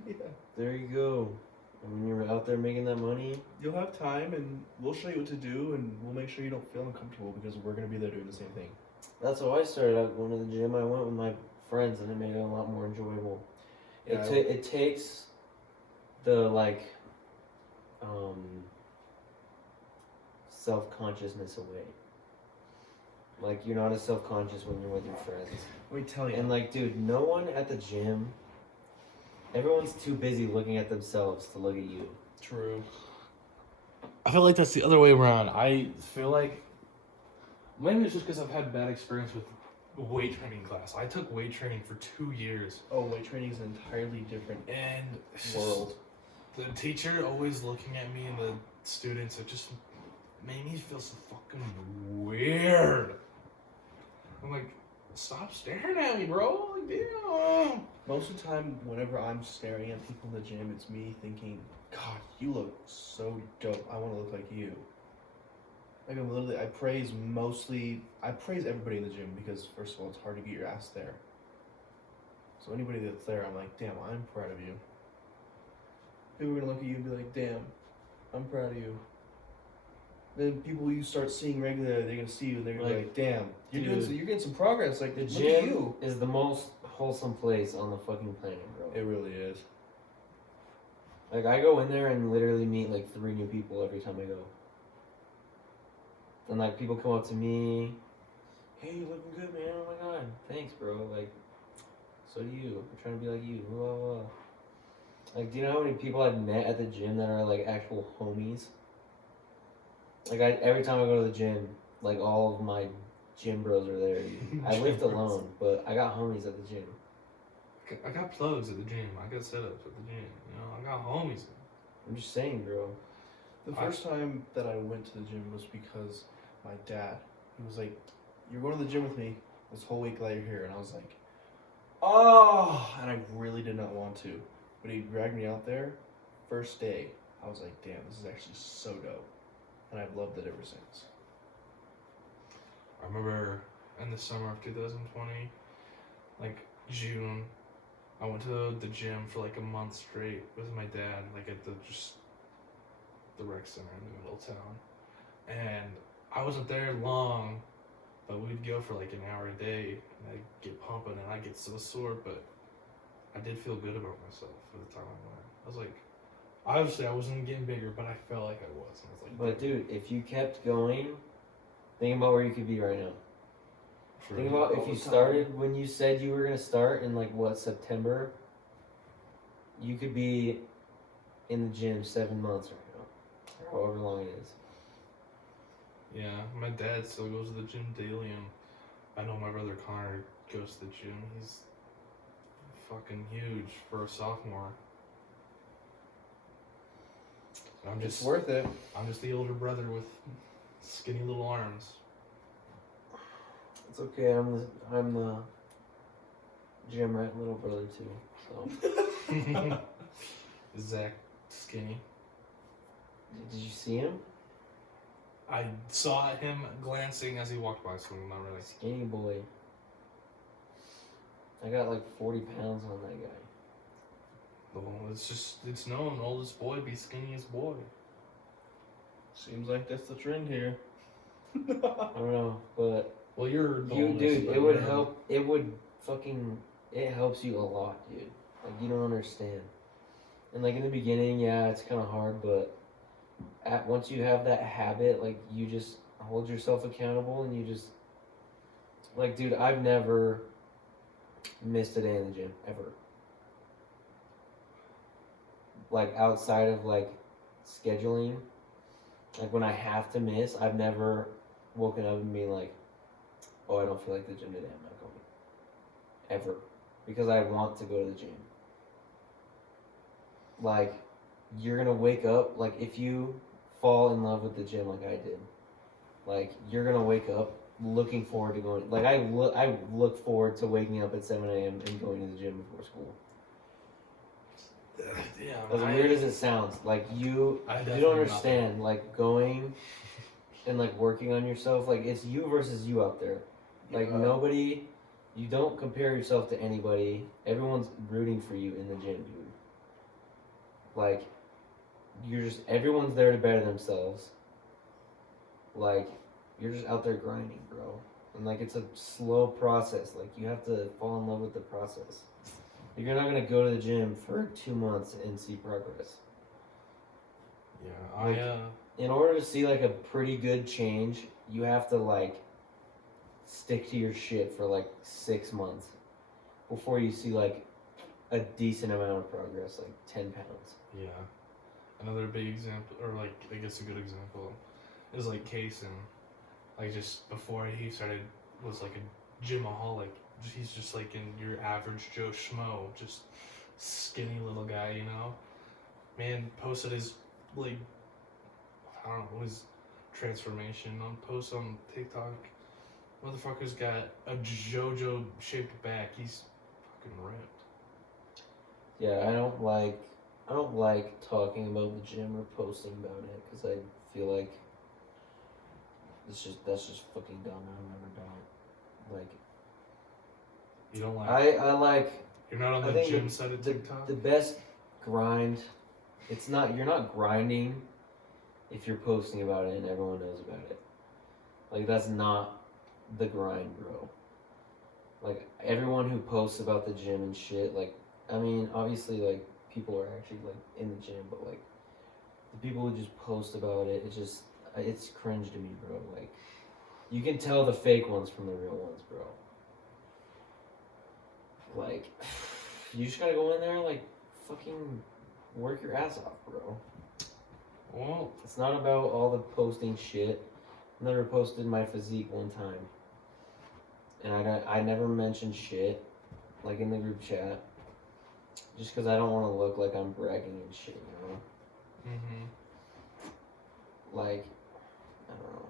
Yeah. There you go. And when you're out there making that money, You'll have time, and we'll show you what to do, and we'll make sure you don't feel uncomfortable because we're gonna be there doing the same thing. that's how I started out going to the gym. I went with my friends, and it made it a lot more enjoyable. Yeah, It takes the self-consciousness away. Like, you're not as self-conscious when you're with your friends. let me tell you. And like, dude, no one at the gym Everyone's too busy looking at themselves to look at you. True. I feel like that's the other way around. I feel like maybe it's just because I've had bad experience with weight training class. I took weight training for 2 years, Oh, weight training is an entirely different and world. the teacher always looking at me and the students, it just made me feel so fucking weird. I'm like, stop staring at me, bro. Like, damn. Most of the time, whenever I'm staring at people in the gym, it's me thinking, God, you look so dope. I want to look like you. Like, I praise everybody in the gym because, first of all, it's hard to get your ass there. So anybody that's there, I'm like, damn, I'm proud of you. People are going to look at you and be like, damn, I'm proud of you. Then people you start seeing regularly, they're going to see you and they're going to be like, damn, you're getting some progress. Like, The look at gym you. is the most wholesome place on the fucking planet, bro. It really is. Like, I go in there and literally meet like 3 new people every time I go. And like, people come up to me, hey, you looking good, man. Oh my god, thanks, bro. Like, so do you. I'm trying to be like you. Blah, blah, blah. Like, do you know how many people I've met at the gym that are like actual homies? Like, every time I go to the gym, like all of my gym bros are there. I lift alone, but I got homies at the gym. I got plugs at the gym. I got setups at the gym. You know, I got homies. I'm just saying, bro. The first time that I went to the gym was because my dad, he was like, you're going to the gym with me this whole week while you're here. And I was like, oh, and I really did not want to. But he dragged me out there. First day, I was like, damn, this is actually so dope. And I've loved it ever since. I remember in the summer of 2020, like June, I went to the gym for like a month straight with my dad, like at the rec center in the middle of town. And I wasn't there long, but we'd go for like an hour a day, and I'd get pumping, and I'd get so sore, but I did feel good about myself for the time I went. I was like, obviously I wasn't getting bigger, but I felt like I was. And I was like, But dude, if you kept going, think about where you could be right now. true. Think about if you started when you said you were gonna start in like what, September, you could be in the gym 7 months right now, or however long it is. Yeah, my dad still goes to the gym daily, and I know my brother Connor goes to the gym. He's fucking huge for a sophomore. I'm It's just worth it. I'm just the older brother with skinny little arms. It's okay. I'm the gym rat little brother too. So Is Zach skinny? did you see him? I saw him glancing as he walked by, so not really. Skinny boy. I got like 40 pounds on that guy. Well, it's known, oldest boy be skinniest boy. Seems like that's the trend here. I don't know, but Well, you're the you, oldest, dude, but it would you're- help. It would fucking. It helps you a lot, dude. Like, you don't understand. And like in the beginning, yeah, it's kind of hard, but once you have that habit, like you just hold yourself accountable, and you just like, dude, I've never missed a day in the gym ever. Like outside of like scheduling, like when I have to miss, I've never woken up and been like, oh, I don't feel like the gym today, I'm not going. Ever. Because I want to go to the gym. Like, you're gonna wake up, like if you fall in love with the gym like I did, like you're gonna wake up looking forward to going. Like I look forward to waking up at 7 a.m. and going to the gym before school. Yeah, As weird as it sounds, like you definitely don't not. understand, like going and like working on yourself, like it's you versus you out there. Like Yeah. nobody, you don't compare yourself to anybody. Everyone's rooting for you in the gym, dude. Like everyone's there to better themselves. Like you're just out there grinding, bro. And like it's a slow process. Like you have to fall in love with the process. You're not gonna go to the gym for 2 months and see progress. Yeah, Like, in order to see like a pretty good change, you have to like stick to your shit for like 6 months before you see like a decent amount of progress, like 10 pounds. Yeah. Another big example, or like I guess a good example, is like Kaden. Like just before he started, was like a gymaholic. He's just like in your average Joe Schmo, just skinny little guy, you know. Man posted his like, I don't know, his transformation on posts on TikTok. Motherfucker's got a JoJo shaped back. He's fucking ripped. Yeah, I don't like talking about the gym or posting about it because I feel like that's just fucking dumb. I've never done it. Like, You don't like. I like. You're not on I the think gym side of TikTok. The best grind. You're not grinding if you're posting about it and everyone knows about it. Like, that's not the grind, bro. Like, everyone who posts about the gym and shit, like, I mean, obviously, like, people are actually, like, in the gym, but, like, the people who just post about it, it's cringe to me, bro. Like, you can tell the fake ones from the real ones, bro. Like, you just gotta go in there and, like, fucking work your ass off, bro. Well, It's not about all the posting shit. I never posted my physique one time. And I never mentioned shit, like in the group chat. Just because I don't want to look like I'm bragging and shit, you know? Like, I don't know.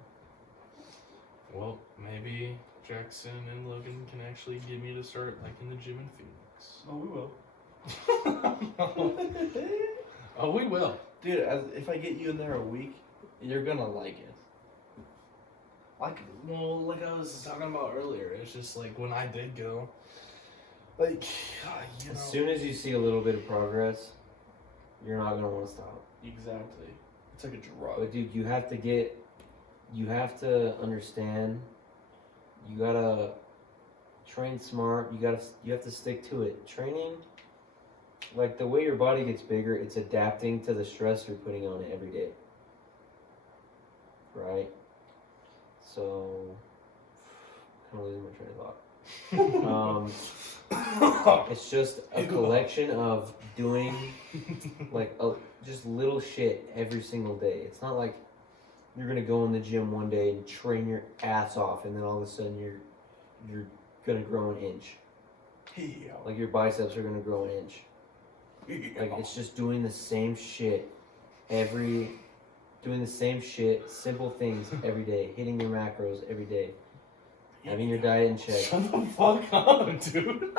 Well, maybe Jackson and Logan can actually get me to start like in the gym in Phoenix. Oh, we will. Oh, we will. Dude, if I get you in there a week, you're gonna like it. Well, like I was talking about earlier, it's just like when I did go, like, you know. As soon as you see a little bit of progress, you're not going to want to stop. Exactly. It's like a drug. But dude, you have to understand, you gotta train smart, you have to stick to it. Training, like the way your body gets bigger, it's adapting to the stress you're putting on it every day. Right? So, kind of losing my train of thought. It's just a collection of doing like just little shit every single day. It's not like you're gonna go in the gym one day and train your ass off, and then all of a sudden you're gonna grow an inch. Yeah. Like your biceps are gonna grow an inch. Like it's just doing the same shit doing the same shit, simple things every day, hitting your macros every day, having your diet in check. Shut the fuck up, dude.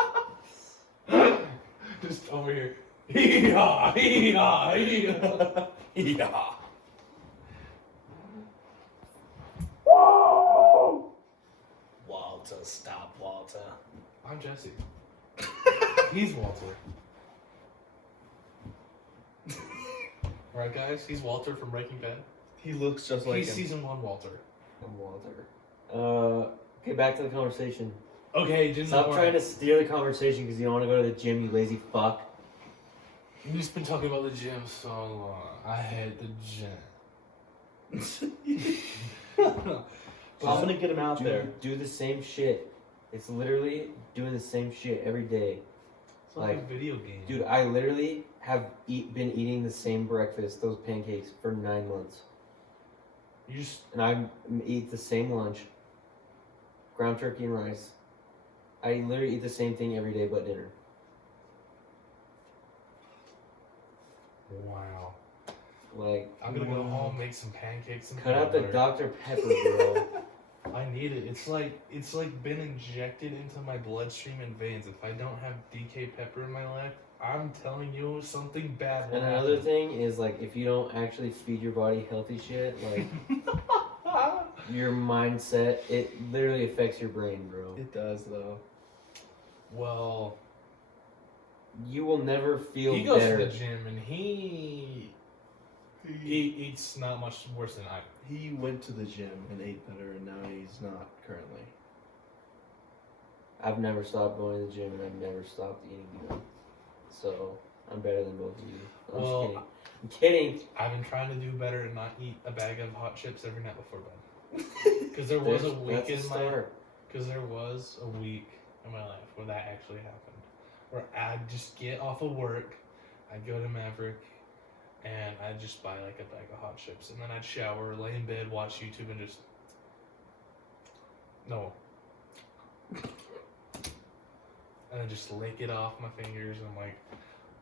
Just over here. Hee-haw, hee-haw, hee-haw. Hee-haw. Walter, stop, Walter. I'm Jesse. He's Walter. Alright, guys, he's Walter from Breaking Bad. He looks just like He's him. season 1 Walter. I'm Walter. Okay, back to the conversation. Okay, just Stop trying to steer the conversation because you don't want to go to the gym, you lazy fuck. We've just been talking about the gym so long. I hate the gym. I'm gonna get him out there. Do the same shit. It's literally doing the same shit every day. It's like a video game. Dude, I literally have been eating the same breakfast, those pancakes, for 9 months. And I eat the same lunch, ground turkey and rice. I literally eat the same thing every day but dinner. Wow. Like, I'm gonna go home, make some pancakes and cut out the butter. Dr. Pepper, bro. I need it. It's like been injected into my bloodstream and veins. If I don't have DK Pepper in my life, I'm telling you something bad will And another happen. thing is, like, if you don't actually feed your body healthy shit, like, your mindset, it literally affects your brain, bro. It does, though. Well, You will never feel he goes better. to the gym and he eats not much worse than I do. He went to the gym and ate better, and now he's not currently. I've never stopped going to the gym and I've never stopped eating good. So, I'm better than both of you. I'm Well, just kidding. I'm kidding. I've been trying to do better and not eat a bag of hot chips every night before bed. Because there was a week That's a in my start. because there was a week in my life where that actually happened. where I'd just get off of work, I'd go to Maverick, and I'd just buy like a bag of hot chips, and then I'd shower, lay in bed, watch YouTube, and just and then just lick it off my fingers, and I'm like,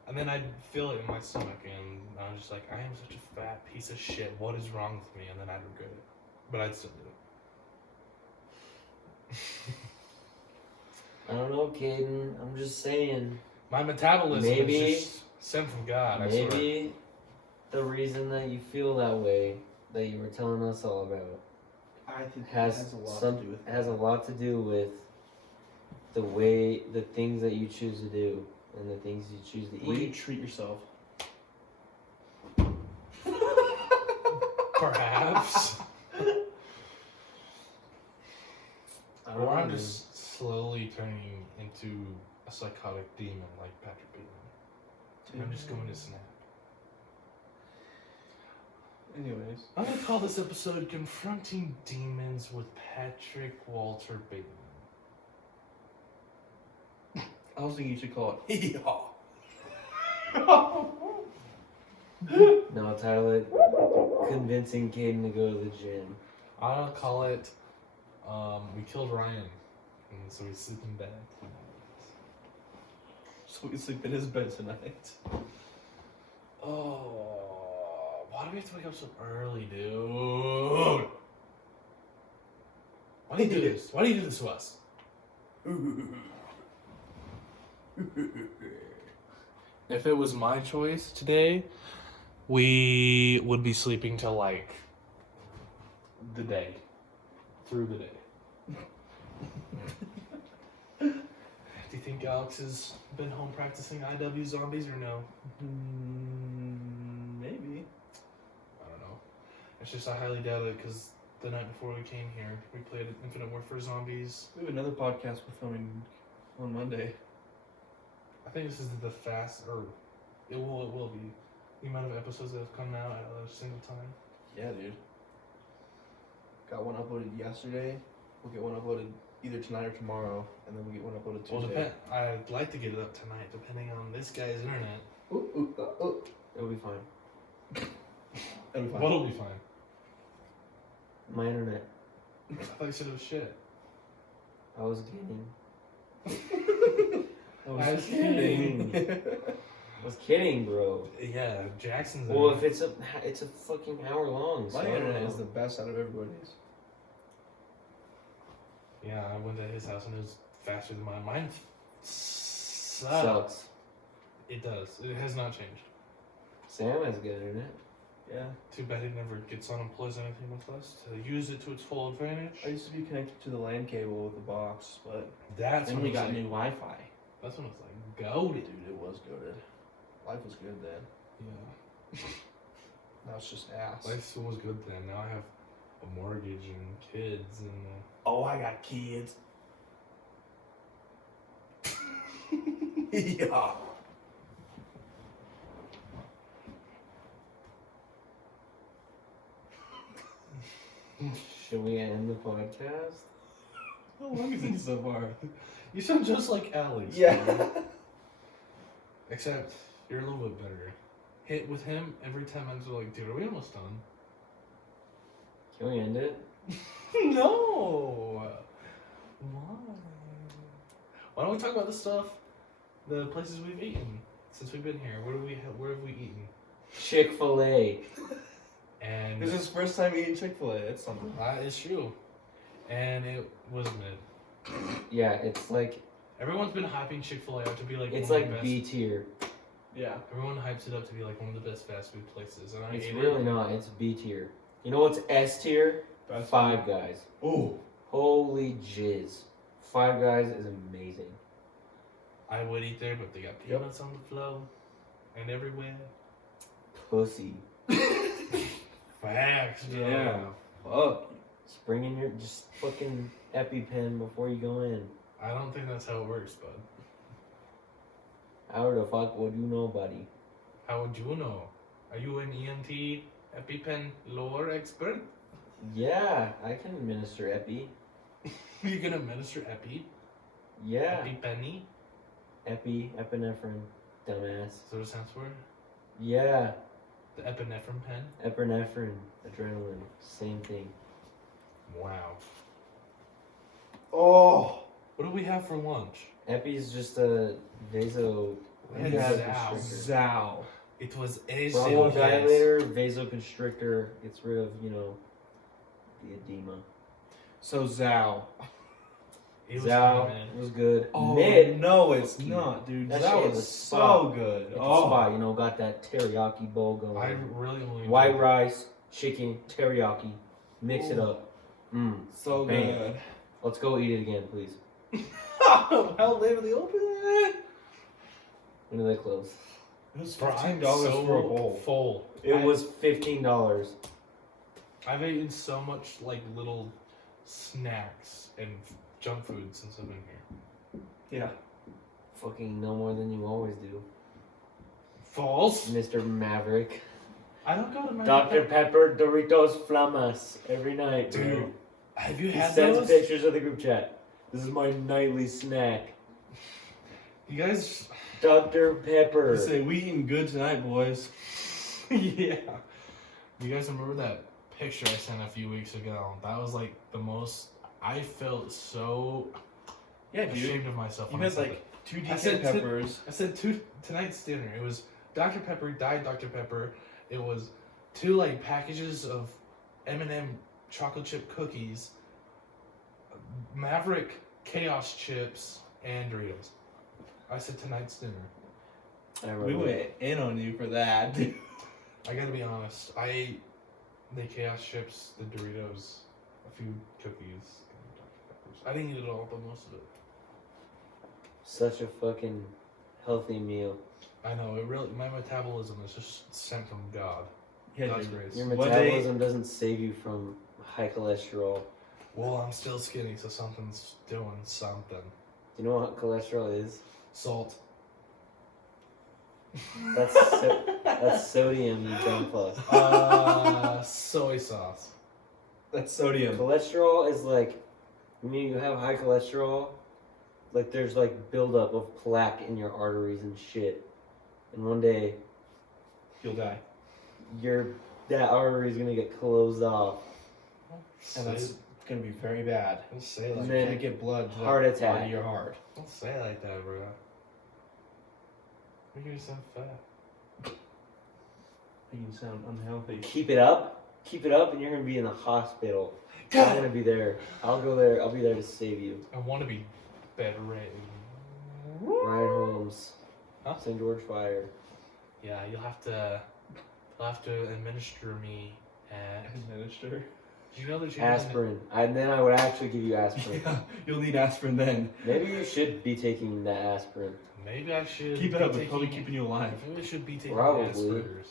and then I'd feel it in my stomach, and I was just like, I am such a fat piece of shit. What is wrong with me? And then I'd regret it, but I'd still do it. I don't know, Kaden. I'm just saying. My metabolism Maybe- is just sent from God. I swear. Maybe the reason that you feel that way, that you were telling us all about, I think it has has a lot some to do with has a lot to do with the things that you choose to do and the things you choose to the way you eat. treat yourself. Perhaps. I don't Or I'm know. just slowly turning into a psychotic demon like Patrick Bateman. And I'm just going to snap. Anyways. I'm going to call this episode Confronting Demons with Patrick Walter Bateman. I was thinking you should call it Hee-haw. No, Tyler, convincing Kaden to go to the gym. I'll call it We Killed Ryan. And so we sleep in bed. So we can sleep in his bed tonight. Oh, why do we have to wake up so early, dude? Why do you do this? Why do you do this to us? If it was my choice today, we would be sleeping till like the day. Through the day. Do you think Alex has been home practicing IW zombies or no? Maybe. I don't know. It's just I highly doubt it because the night before we came here, we played Infinite Warfare Zombies. We have another podcast we're filming on Monday. I think this is the fast, or it will be the amount of episodes that have come out at a single time. Yeah, dude. Got one uploaded yesterday. We'll get one uploaded either tonight or tomorrow, and then we'll get one uploaded Tuesday. Well, I'd like to get it up tonight, depending on this guy's internet. It'll be fine. It'll be fine. What'll be fine? My internet. I thought you said it was shit. I was kidding. I I was I was kidding, bro. Yeah, Jackson's. Well, if it's a fucking hour long. So My I don't internet know. is the best out of everybody's. Yeah, I went to his house and it was faster than mine. Mine sucks. Sucks. It does. It has not changed. Sam has good internet. Yeah. Too bad he never gets on and plays anything with us to use it to its full advantage. I used to be connected to the LAN cable with the box, but That's then when we it was got like, new Wi-Fi. That's when it was like goated. Dude, it was goated. Life was good then. Yeah. Now it's just ass. Life was good then. Now I have a mortgage and kids and. Oh, I got kids. Yeah. Should we end the podcast? How long is it so far? You sound just like Alex. Yeah. man. Except you're a little bit better. Hit with him every 10 minutes. We're like, dude, are we almost done? Can we end it? No. Why? Why don't we talk about the stuff, the places we've eaten since we've been here? Where have we eaten? Chick-fil-A. And This is his first time eating Chick-fil-A. That's something. that is true. And it was mid. Yeah, it's like Everyone's been hyping Chick-fil-A up to be like it's one of like the best. B tier. Yeah. Everyone hypes it up to be like one of the best fast food places, and I It's ate really it. not. It's B tier. You know what's S tier? That's Five Guys. Oh. Holy jizz. Five Guys is amazing. I would eat there, but they got peanuts on the floor and everywhere. Pussy. Facts, bro. Yeah. Fuck. Just bring in your just fucking EpiPen before you go in. I don't think that's how it works, bud. How the fuck would you know, buddy? How would you know? Are you an ENT EpiPen lore expert? Yeah, I can administer Epi. You gonna administer Epi? Yeah. EpiPenny? Epinephrine, dumbass. Is that what it stands for? Yeah, The epinephrine pen? epinephrine, adrenaline, same thing. Wow. Oh, What do we have for lunch? Epi is just a vaso. We had Zao. Zao. Zao. It was a Bronchodilator, vasoconstrictor, gets rid of, the edema. So Zao. It was Zao man. was good. Oh Mid, no, it's Fuck you. not, dude. That That shit was was so spot. good. It's a Oh, spot, got that teriyaki bowl going. I really only White enjoyed rice, chicken, teriyaki, mix it up. so Bam. good. Let's go eat it again, please. How late are they open? When do they close? It was Bro, I'm $15 so for a bowl. full. It was $15. I've eaten so much like little snacks and junk food since I've been here. Yeah. Fucking no more than you always do, False. Mr. Maverick. I don't go to my Dr. Pepper, Doritos, Flamas every night, Dude, bro. have you He had sends those? pictures of the group chat. This is my nightly snack. You guys. Dr. Pepper. You say we eating good tonight, boys. Yeah. You guys remember that picture I sent a few weeks ago? That was like the most. I felt so Yeah, dude. ashamed of myself. You when I had said like it. 2 I said DK peppers. I said tonight's dinner. It was Dr. Pepper, Diet Dr. Pepper. It was 2 like packages of M&M chocolate chip cookies, Maverick Chaos chips, and Doritos. I said tonight's dinner. I We remember. went in on you for that, dude. I gotta be honest. I ate the Chaos chips, the Doritos, a few cookies, and Dr. Peppers. I didn't eat it all, but most of it. Such a fucking healthy meal. I know, it really, my metabolism is just sent from God. Yeah, God's dude. grace. Your What metabolism doesn't save you from high cholesterol. Well, I'm still skinny, so something's doing something. Do you know what cholesterol is? Salt. That's sodium, you dumb fuck. Soy sauce. That's sodium. Cholesterol is like, when you have high cholesterol, like there's like buildup of plaque in your arteries and shit. And one day, You'll die. that artery is gonna get closed off. And that's gonna be very bad. Don't say it You like And then can't get blood to heart that attack. part of your heart. Don't say it like that, bro. Make yourself fat. You sound unhealthy. Keep it up, and you're gonna be in the hospital. I'm gonna be there. I'll go there. I'll be there to save you. I want to be better at. Ryan Holmes, Huh? St. George Fire. Yeah, you'll have to administer me. Administer. Do you know that you Aspirin. And then I would actually give you aspirin. Yeah, you'll need aspirin then. Maybe you should be taking that aspirin. Maybe I should Keep it be up. It's probably keeping you alive. Maybe I should be taking Probably. aspirators.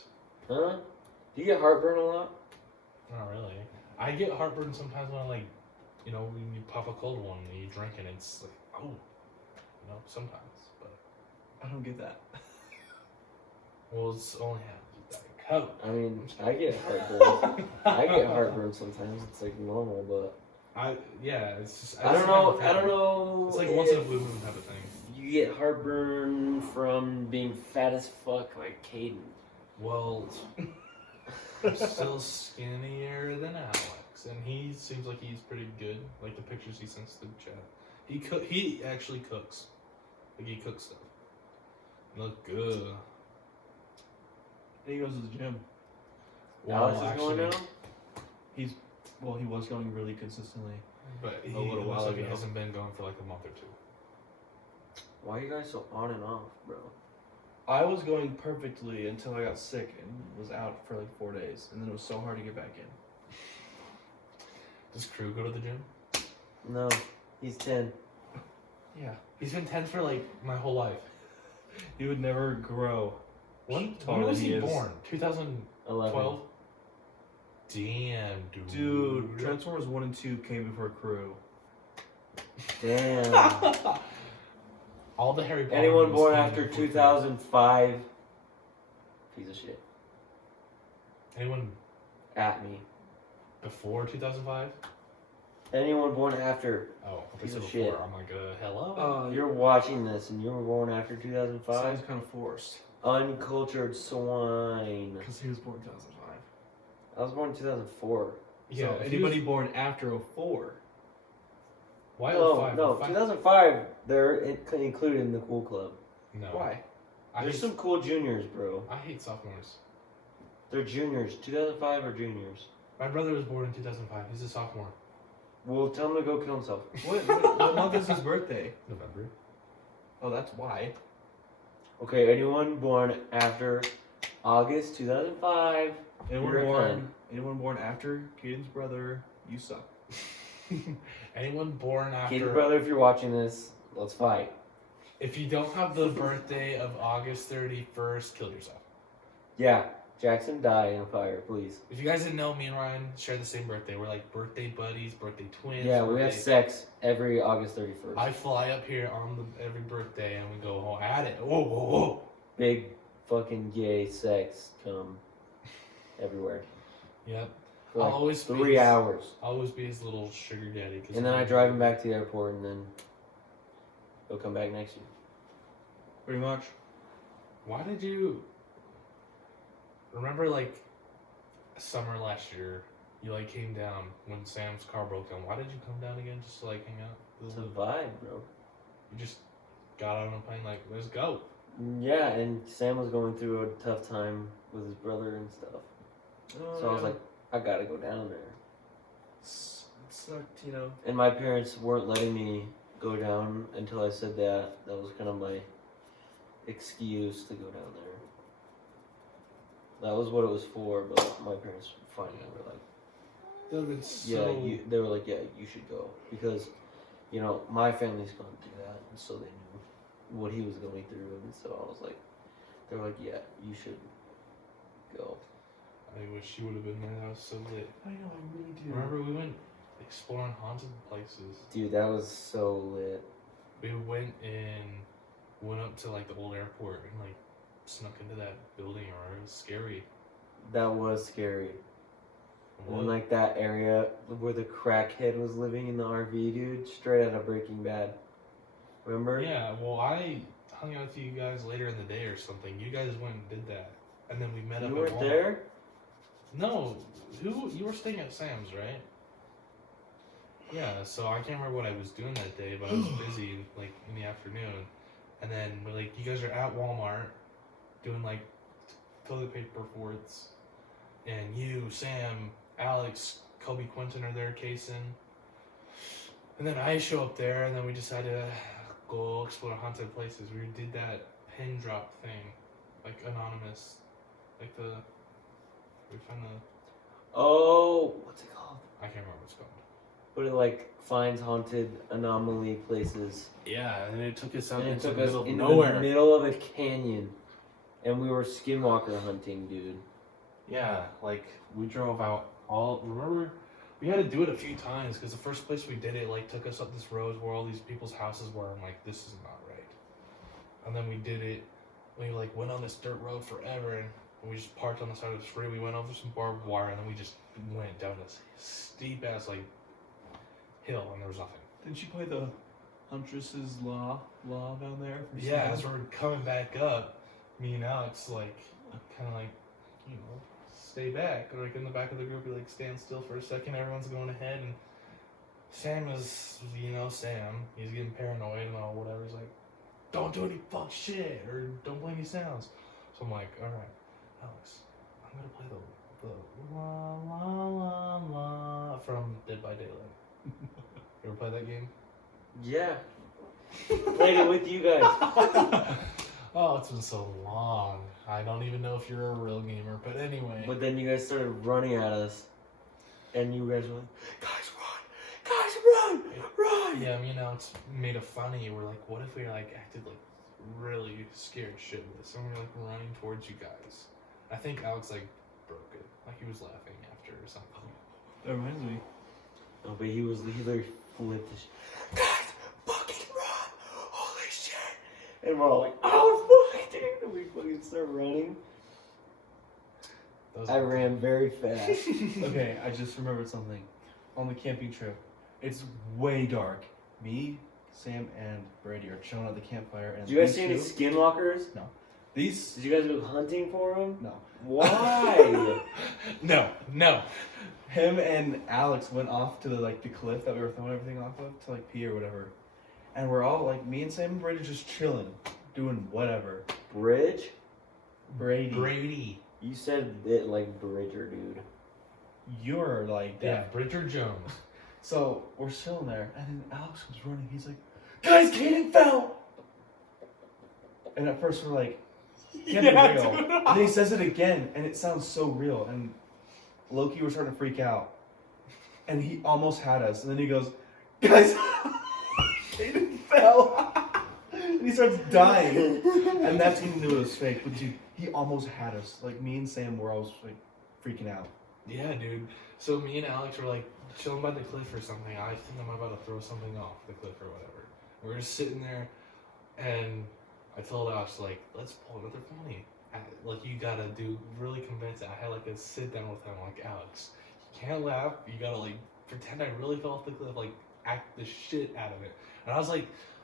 Huh? Do you get heartburn a lot? Not really. I get heartburn sometimes when I when you pop a cold one and you drink and it's like, oh, sometimes. But I don't get that. well, it's only happens with that coke. I mean, I get heartburn. I get heartburn sometimes. It's like normal, but It's just I don't know. It's like once in a blue moon type of thing. You get heartburn from being fat as fuck, like Kaden. Well, I'm still skinnier than Alex, and he seems like he's pretty good. Like the pictures he sends to the chat, he actually cooks. Like he cooks stuff. Look good. Then he goes to the gym. Alex is going now? He was going really consistently. But he A little looks while like he ago. hasn't been going for like a month or two. Why are you guys so on and off, bro? I was going perfectly until I got sick and was out for like 4 days, and then it was so hard to get back in. Does Crew go to the gym? No, he's 10. Yeah, He's been 10 for like my whole life. he would never grow. When Taller was than he he is. born? 2012? 11. Damn, dude. Dude, Transformers 1 and 2 came before Crew. Damn. All the Harry Potter Anyone movies born came after before Crew. 2005, piece of shit. Anyone At me. before 2005? Anyone born after. Oh, Piece of episode shit. 4. I'm like, hello? You're watching this and you were born after 2005? Sounds kind of forced. Uncultured swine. Because he was born in 2005. I was born in 2004. Yeah, So if anybody he was- born after 04. Why No, 05? no, 2005, they're included in the cool club. No. Why? There's some cool juniors, bro. I hate sophomores. They're juniors. 2005 are juniors. My brother was born in 2005. He's a sophomore. Well, tell him to go kill himself. What month is his birthday? November. Oh, that's why. Okay, anyone born after August 2005? Anyone born after Kaden's brother, you suck. Anyone born after... Kid brother, if you're watching this, let's fight. If you don't have the birthday of August 31st, kill yourself. Yeah, Jackson, die in a fire, please. If you guys didn't know, me and Ryan share the same birthday. We're like birthday buddies, birthday twins. Yeah, we have birthday- sex every August 31st. I fly up here on every birthday and we go home at it. Whoa, whoa, whoa. Big fucking gay sex come everywhere. Yep. For like I'll always 3 be- hours. I'll always be his little sugar daddy. And then I drive him back to the airport and then he'll come back next year. Pretty much. Why did you... Remember, like, summer last year, you, like, came down when Sam's car broke down. Why did you come down again just to, like, hang out? It's a vibe, bro. You just got on a plane, like, let's go. Yeah, and Sam was going through a tough time with his brother and stuff. Oh, So I was like, I gotta go down there. it sucked, you know. And my parents weren't letting me go down until I said that. That was kind of my excuse to go down there. That was what it was for, but my parents finally were like, That would have been so... they were like, yeah, you should go. Because, you know, my family's gone through that, and so they knew what he was going through, and so I was like, they were like, yeah, you should go. I wish you would have been there. That was so lit. I know, I really do. Remember, we went exploring haunted places. Dude, that was so lit. We went up to, like, the old airport and, like, snuck into that building, or it was scary. That was scary. What? And like that area where the crackhead was living in the RV, dude, straight out of Breaking Bad. Remember? Yeah, well, I hung out with you guys later in the day or something. You guys went and did that. And then we met up You at weren't Walmart. there? No. You were staying at Sam's, right? Yeah, so I can't remember what I was doing that day, but I was busy, like, in the afternoon. And then, like, you guys are at Walmart doing, like, toilet paper forts. And you, Sam, Alex, Kobe Quinton are there casing. And then I show up there, and then we decided to go explore haunted places. We did that pin drop thing, like anonymous, like we found the, Oh, what's it called? I can't remember what it's called. But it like finds haunted anomaly places. Yeah, and it took us out And it into took the us middle of into the nowhere. middle of a canyon. And we were skinwalker hunting, dude. Yeah, like we drove out all. Remember, we had to do it a few times because the first place we did it like took us up this road where all these people's houses were. I'm like, this is not right. And then we did it. We like went on this dirt road forever, and we just parked on the side of the street. We went over some barbed wire, and then we just went down this steep ass like hill, and there was nothing. Didn't you play the Huntress's Law down there? from Yeah, Sam? as we're coming back up, me and Alex like kind of like, you know, stay back. Like in the back of the group, we like stand still for a second. Everyone's going ahead, and Sam is, you know, Sam. He's getting paranoid and all whatever. He's like, don't do any fuck shit or don't play any sounds. So I'm like, all right, Alex, I'm gonna play the la la la la from Dead by Daylight. You ever play that game? Yeah. Played it with you guys. Oh, it's been so long. I don't even know if you're a real gamer, but anyway. But then you guys started running at us. And you guys were like, guys, run! Guys, run! Run! Yeah, me and Alex made it funny. We're like, what if we like acted like really scared shitless and we're like running towards you guys? I think Alex like broke it. Like he was laughing after or something. That reminds me. No, but he literally flipped the shit. Guys, fucking run! Holy shit! And we're all like, oh fuck, dude! And we fucking start running. That was I ran very fast. Okay, I just remembered something. On the camping trip, It's way dark. Me, Sam, and Brady are chilling at the campfire. And Did you guys these see any two- skinwalkers? These Did you guys go hunting for them? no. Why? No. Him and Alex went off to the cliff that we were throwing everything off of to pee or whatever, and we're all me and Sam and Brady just chilling, doing whatever. Bridge? Brady. You said it like Bridger, dude. You're like Yeah, that. Bridger Jones. So we're chilling there, and then Alex comes running. He's like, "Guys, Kaden fell!" And at first we're like, "Can't be real." dude. And then he says it again, and it sounds so real. And Loki was starting to freak out, and he almost had us. And then he goes, "Guys, Kaden fell!" And he starts dying, and that's when he knew it was fake. But dude, he almost had us. Me and Sam were always freaking out. Yeah, dude. So me and Alex were chilling by the cliff or something. I think I'm about to throw something off the cliff or whatever. We were just sitting there, and I told Alex let's pull another funny. You gotta do really convincing. I had a sit down with him. Alex, you can't laugh. You gotta pretend I really fell off the cliff. Act the shit out of it. And I was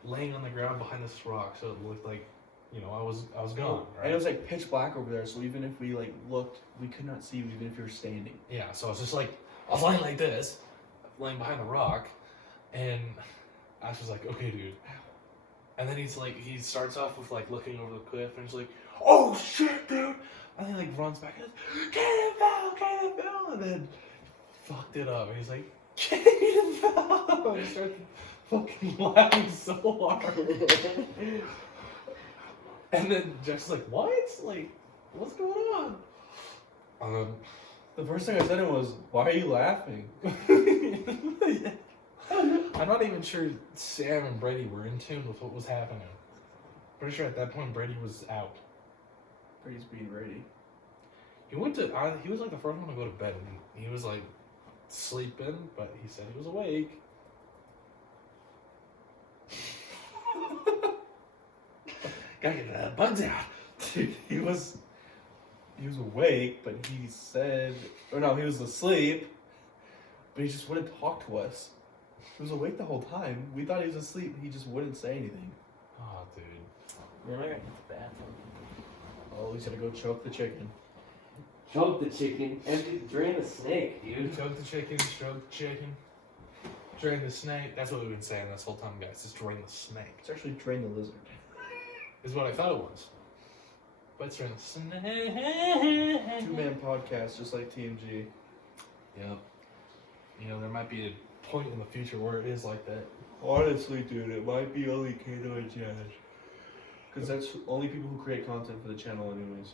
laying on the ground behind this rock, so it looked like I was gone. Right? And it was pitch black over there, so even if we looked, we could not see you even if you were standing. Yeah, so I was just I was laying like this, laying behind the rock, and Ash was like, "Okay, dude." And then he's he starts off with looking over the cliff, and he's like, "Oh shit, dude!" And then he runs back, and Kaden fell, and then fucked it up. And he's like, "Kaden fell!" And he started fucking laughing so hard. And then Jeff's like, "What? What's going on?" The first thing I said to him was, "Why are you laughing?" I'm not even sure Sam and Brady were in tune with what was happening. Pretty sure at that point Brady was out. Brady's being Brady. He was the first one to go to bed. And he was sleeping, but he said he was awake. Gotta get the bugs out. Dude, he was awake, but he said, or no, he was asleep, but he just wouldn't talk to us. He was awake the whole time. We thought he was asleep. He just wouldn't say anything. Oh, dude. Man, I gotta get to the bathroom. Oh, he's gonna go choke the chicken. Choke the chicken, drain the snake, dude. Choke the chicken, stroke the chicken, drain the snake. That's what we've been saying this whole time, guys. Just drain the snake. It's actually drain the lizard. Is what I thought it was. But it's drain the snake. 2-man podcast, just like TMG. Yep. There might be a point in the future where it is like that. Honestly, dude, it might be only Kaden and Jazz. Because that's only people who create content for the channel anyways.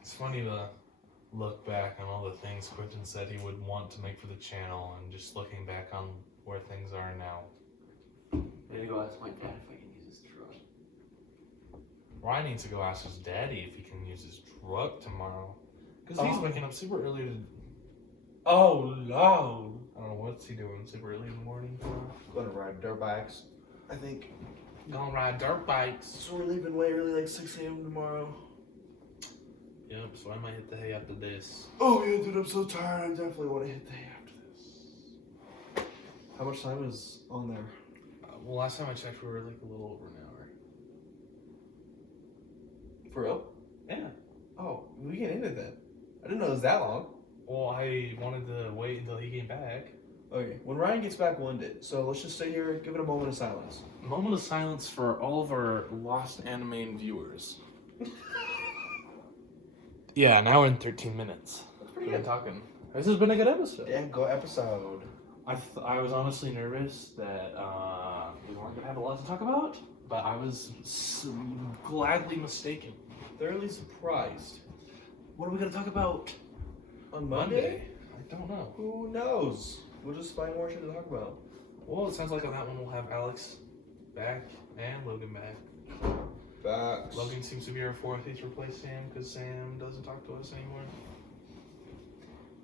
It's funny to look back on all the things Quentin said he would want to make for the channel and just looking back on where things are now. I'm gonna go ask my dad if I can use his truck. Ryan needs to go ask his daddy if he can use his truck tomorrow. Because he's waking up super early to... Oh, no. I don't know, what's he doing super early in the morning tomorrow? Gonna ride dirt bikes, I think. Gonna ride dirt bikes. So we're leaving way early, 6 a.m. tomorrow. Yep, so I might hit the hay after this. Oh yeah, dude, I'm so tired. I definitely want to hit the hay after this. How much time is on there? Well, last time I checked, we were a little over an hour. For real? Yeah. Oh, we can end it then. I didn't know it was that long. Well, I wanted to wait until he came back. Okay, when Ryan gets back, we'll end it. So let's just stay here, give it a moment of silence. A moment of silence for all of our lost Animane viewers. Yeah, an hour and 13 minutes. That's pretty We've been good. talking. This has been a good episode. Yeah, go episode. I was honestly nervous that we weren't going to have a lot to talk about, but I was gladly mistaken. Thoroughly surprised. What are we going to talk about On Monday? I don't know. Who knows? We'll just find more shit to talk about. Well, it sounds like on that one we'll have Alex back and Logan back. Facts. Logan seems to be our fourth. He's replaced Sam because Sam doesn't talk to us anymore.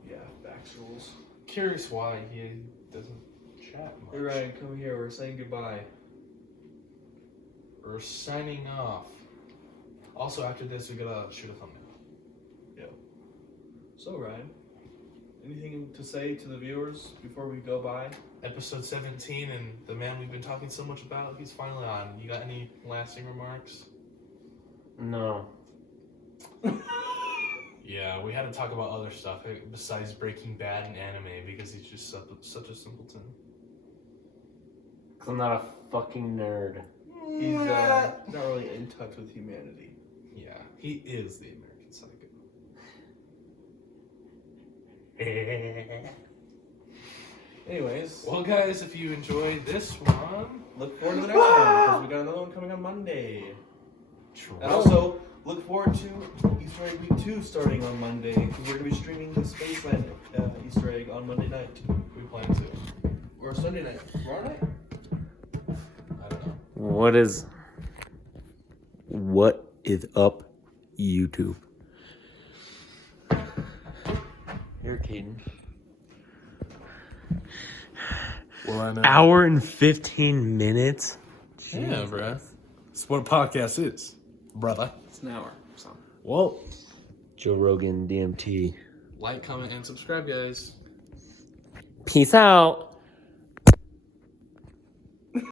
Yeah, facts rules. Curious why he doesn't chat much. Hey Ryan, come here. We're saying goodbye. We're signing off. Also, after this, we gotta shoot a thumbnail. So Ryan, anything to say to the viewers before we go by? Episode 17, and the man we've been talking so much about, he's finally on. You got any lasting remarks? No. Yeah, we had to talk about other stuff besides Breaking Bad and anime because he's just such a simpleton. Cause I'm not a fucking nerd. He's not really in touch with humanity. Yeah, he is the American Psycho. Anyways, Well, guys, if you enjoyed this one, look forward to the next one because we got another one coming on Monday. And also, look forward to Easter Egg Week 2 starting on Monday because we're going to be streaming the Spaceland Easter egg on Monday night. we plan to. Or Sunday night. Tomorrow night? I don't know. What is up, YouTube? Here, Kaden. Well, I know. Hour and 15 minutes? Yeah, bruh. That's what a podcast is, brother. It's an hour. So. Well, Joe Rogan, DMT. like, comment, and subscribe, guys. Peace out.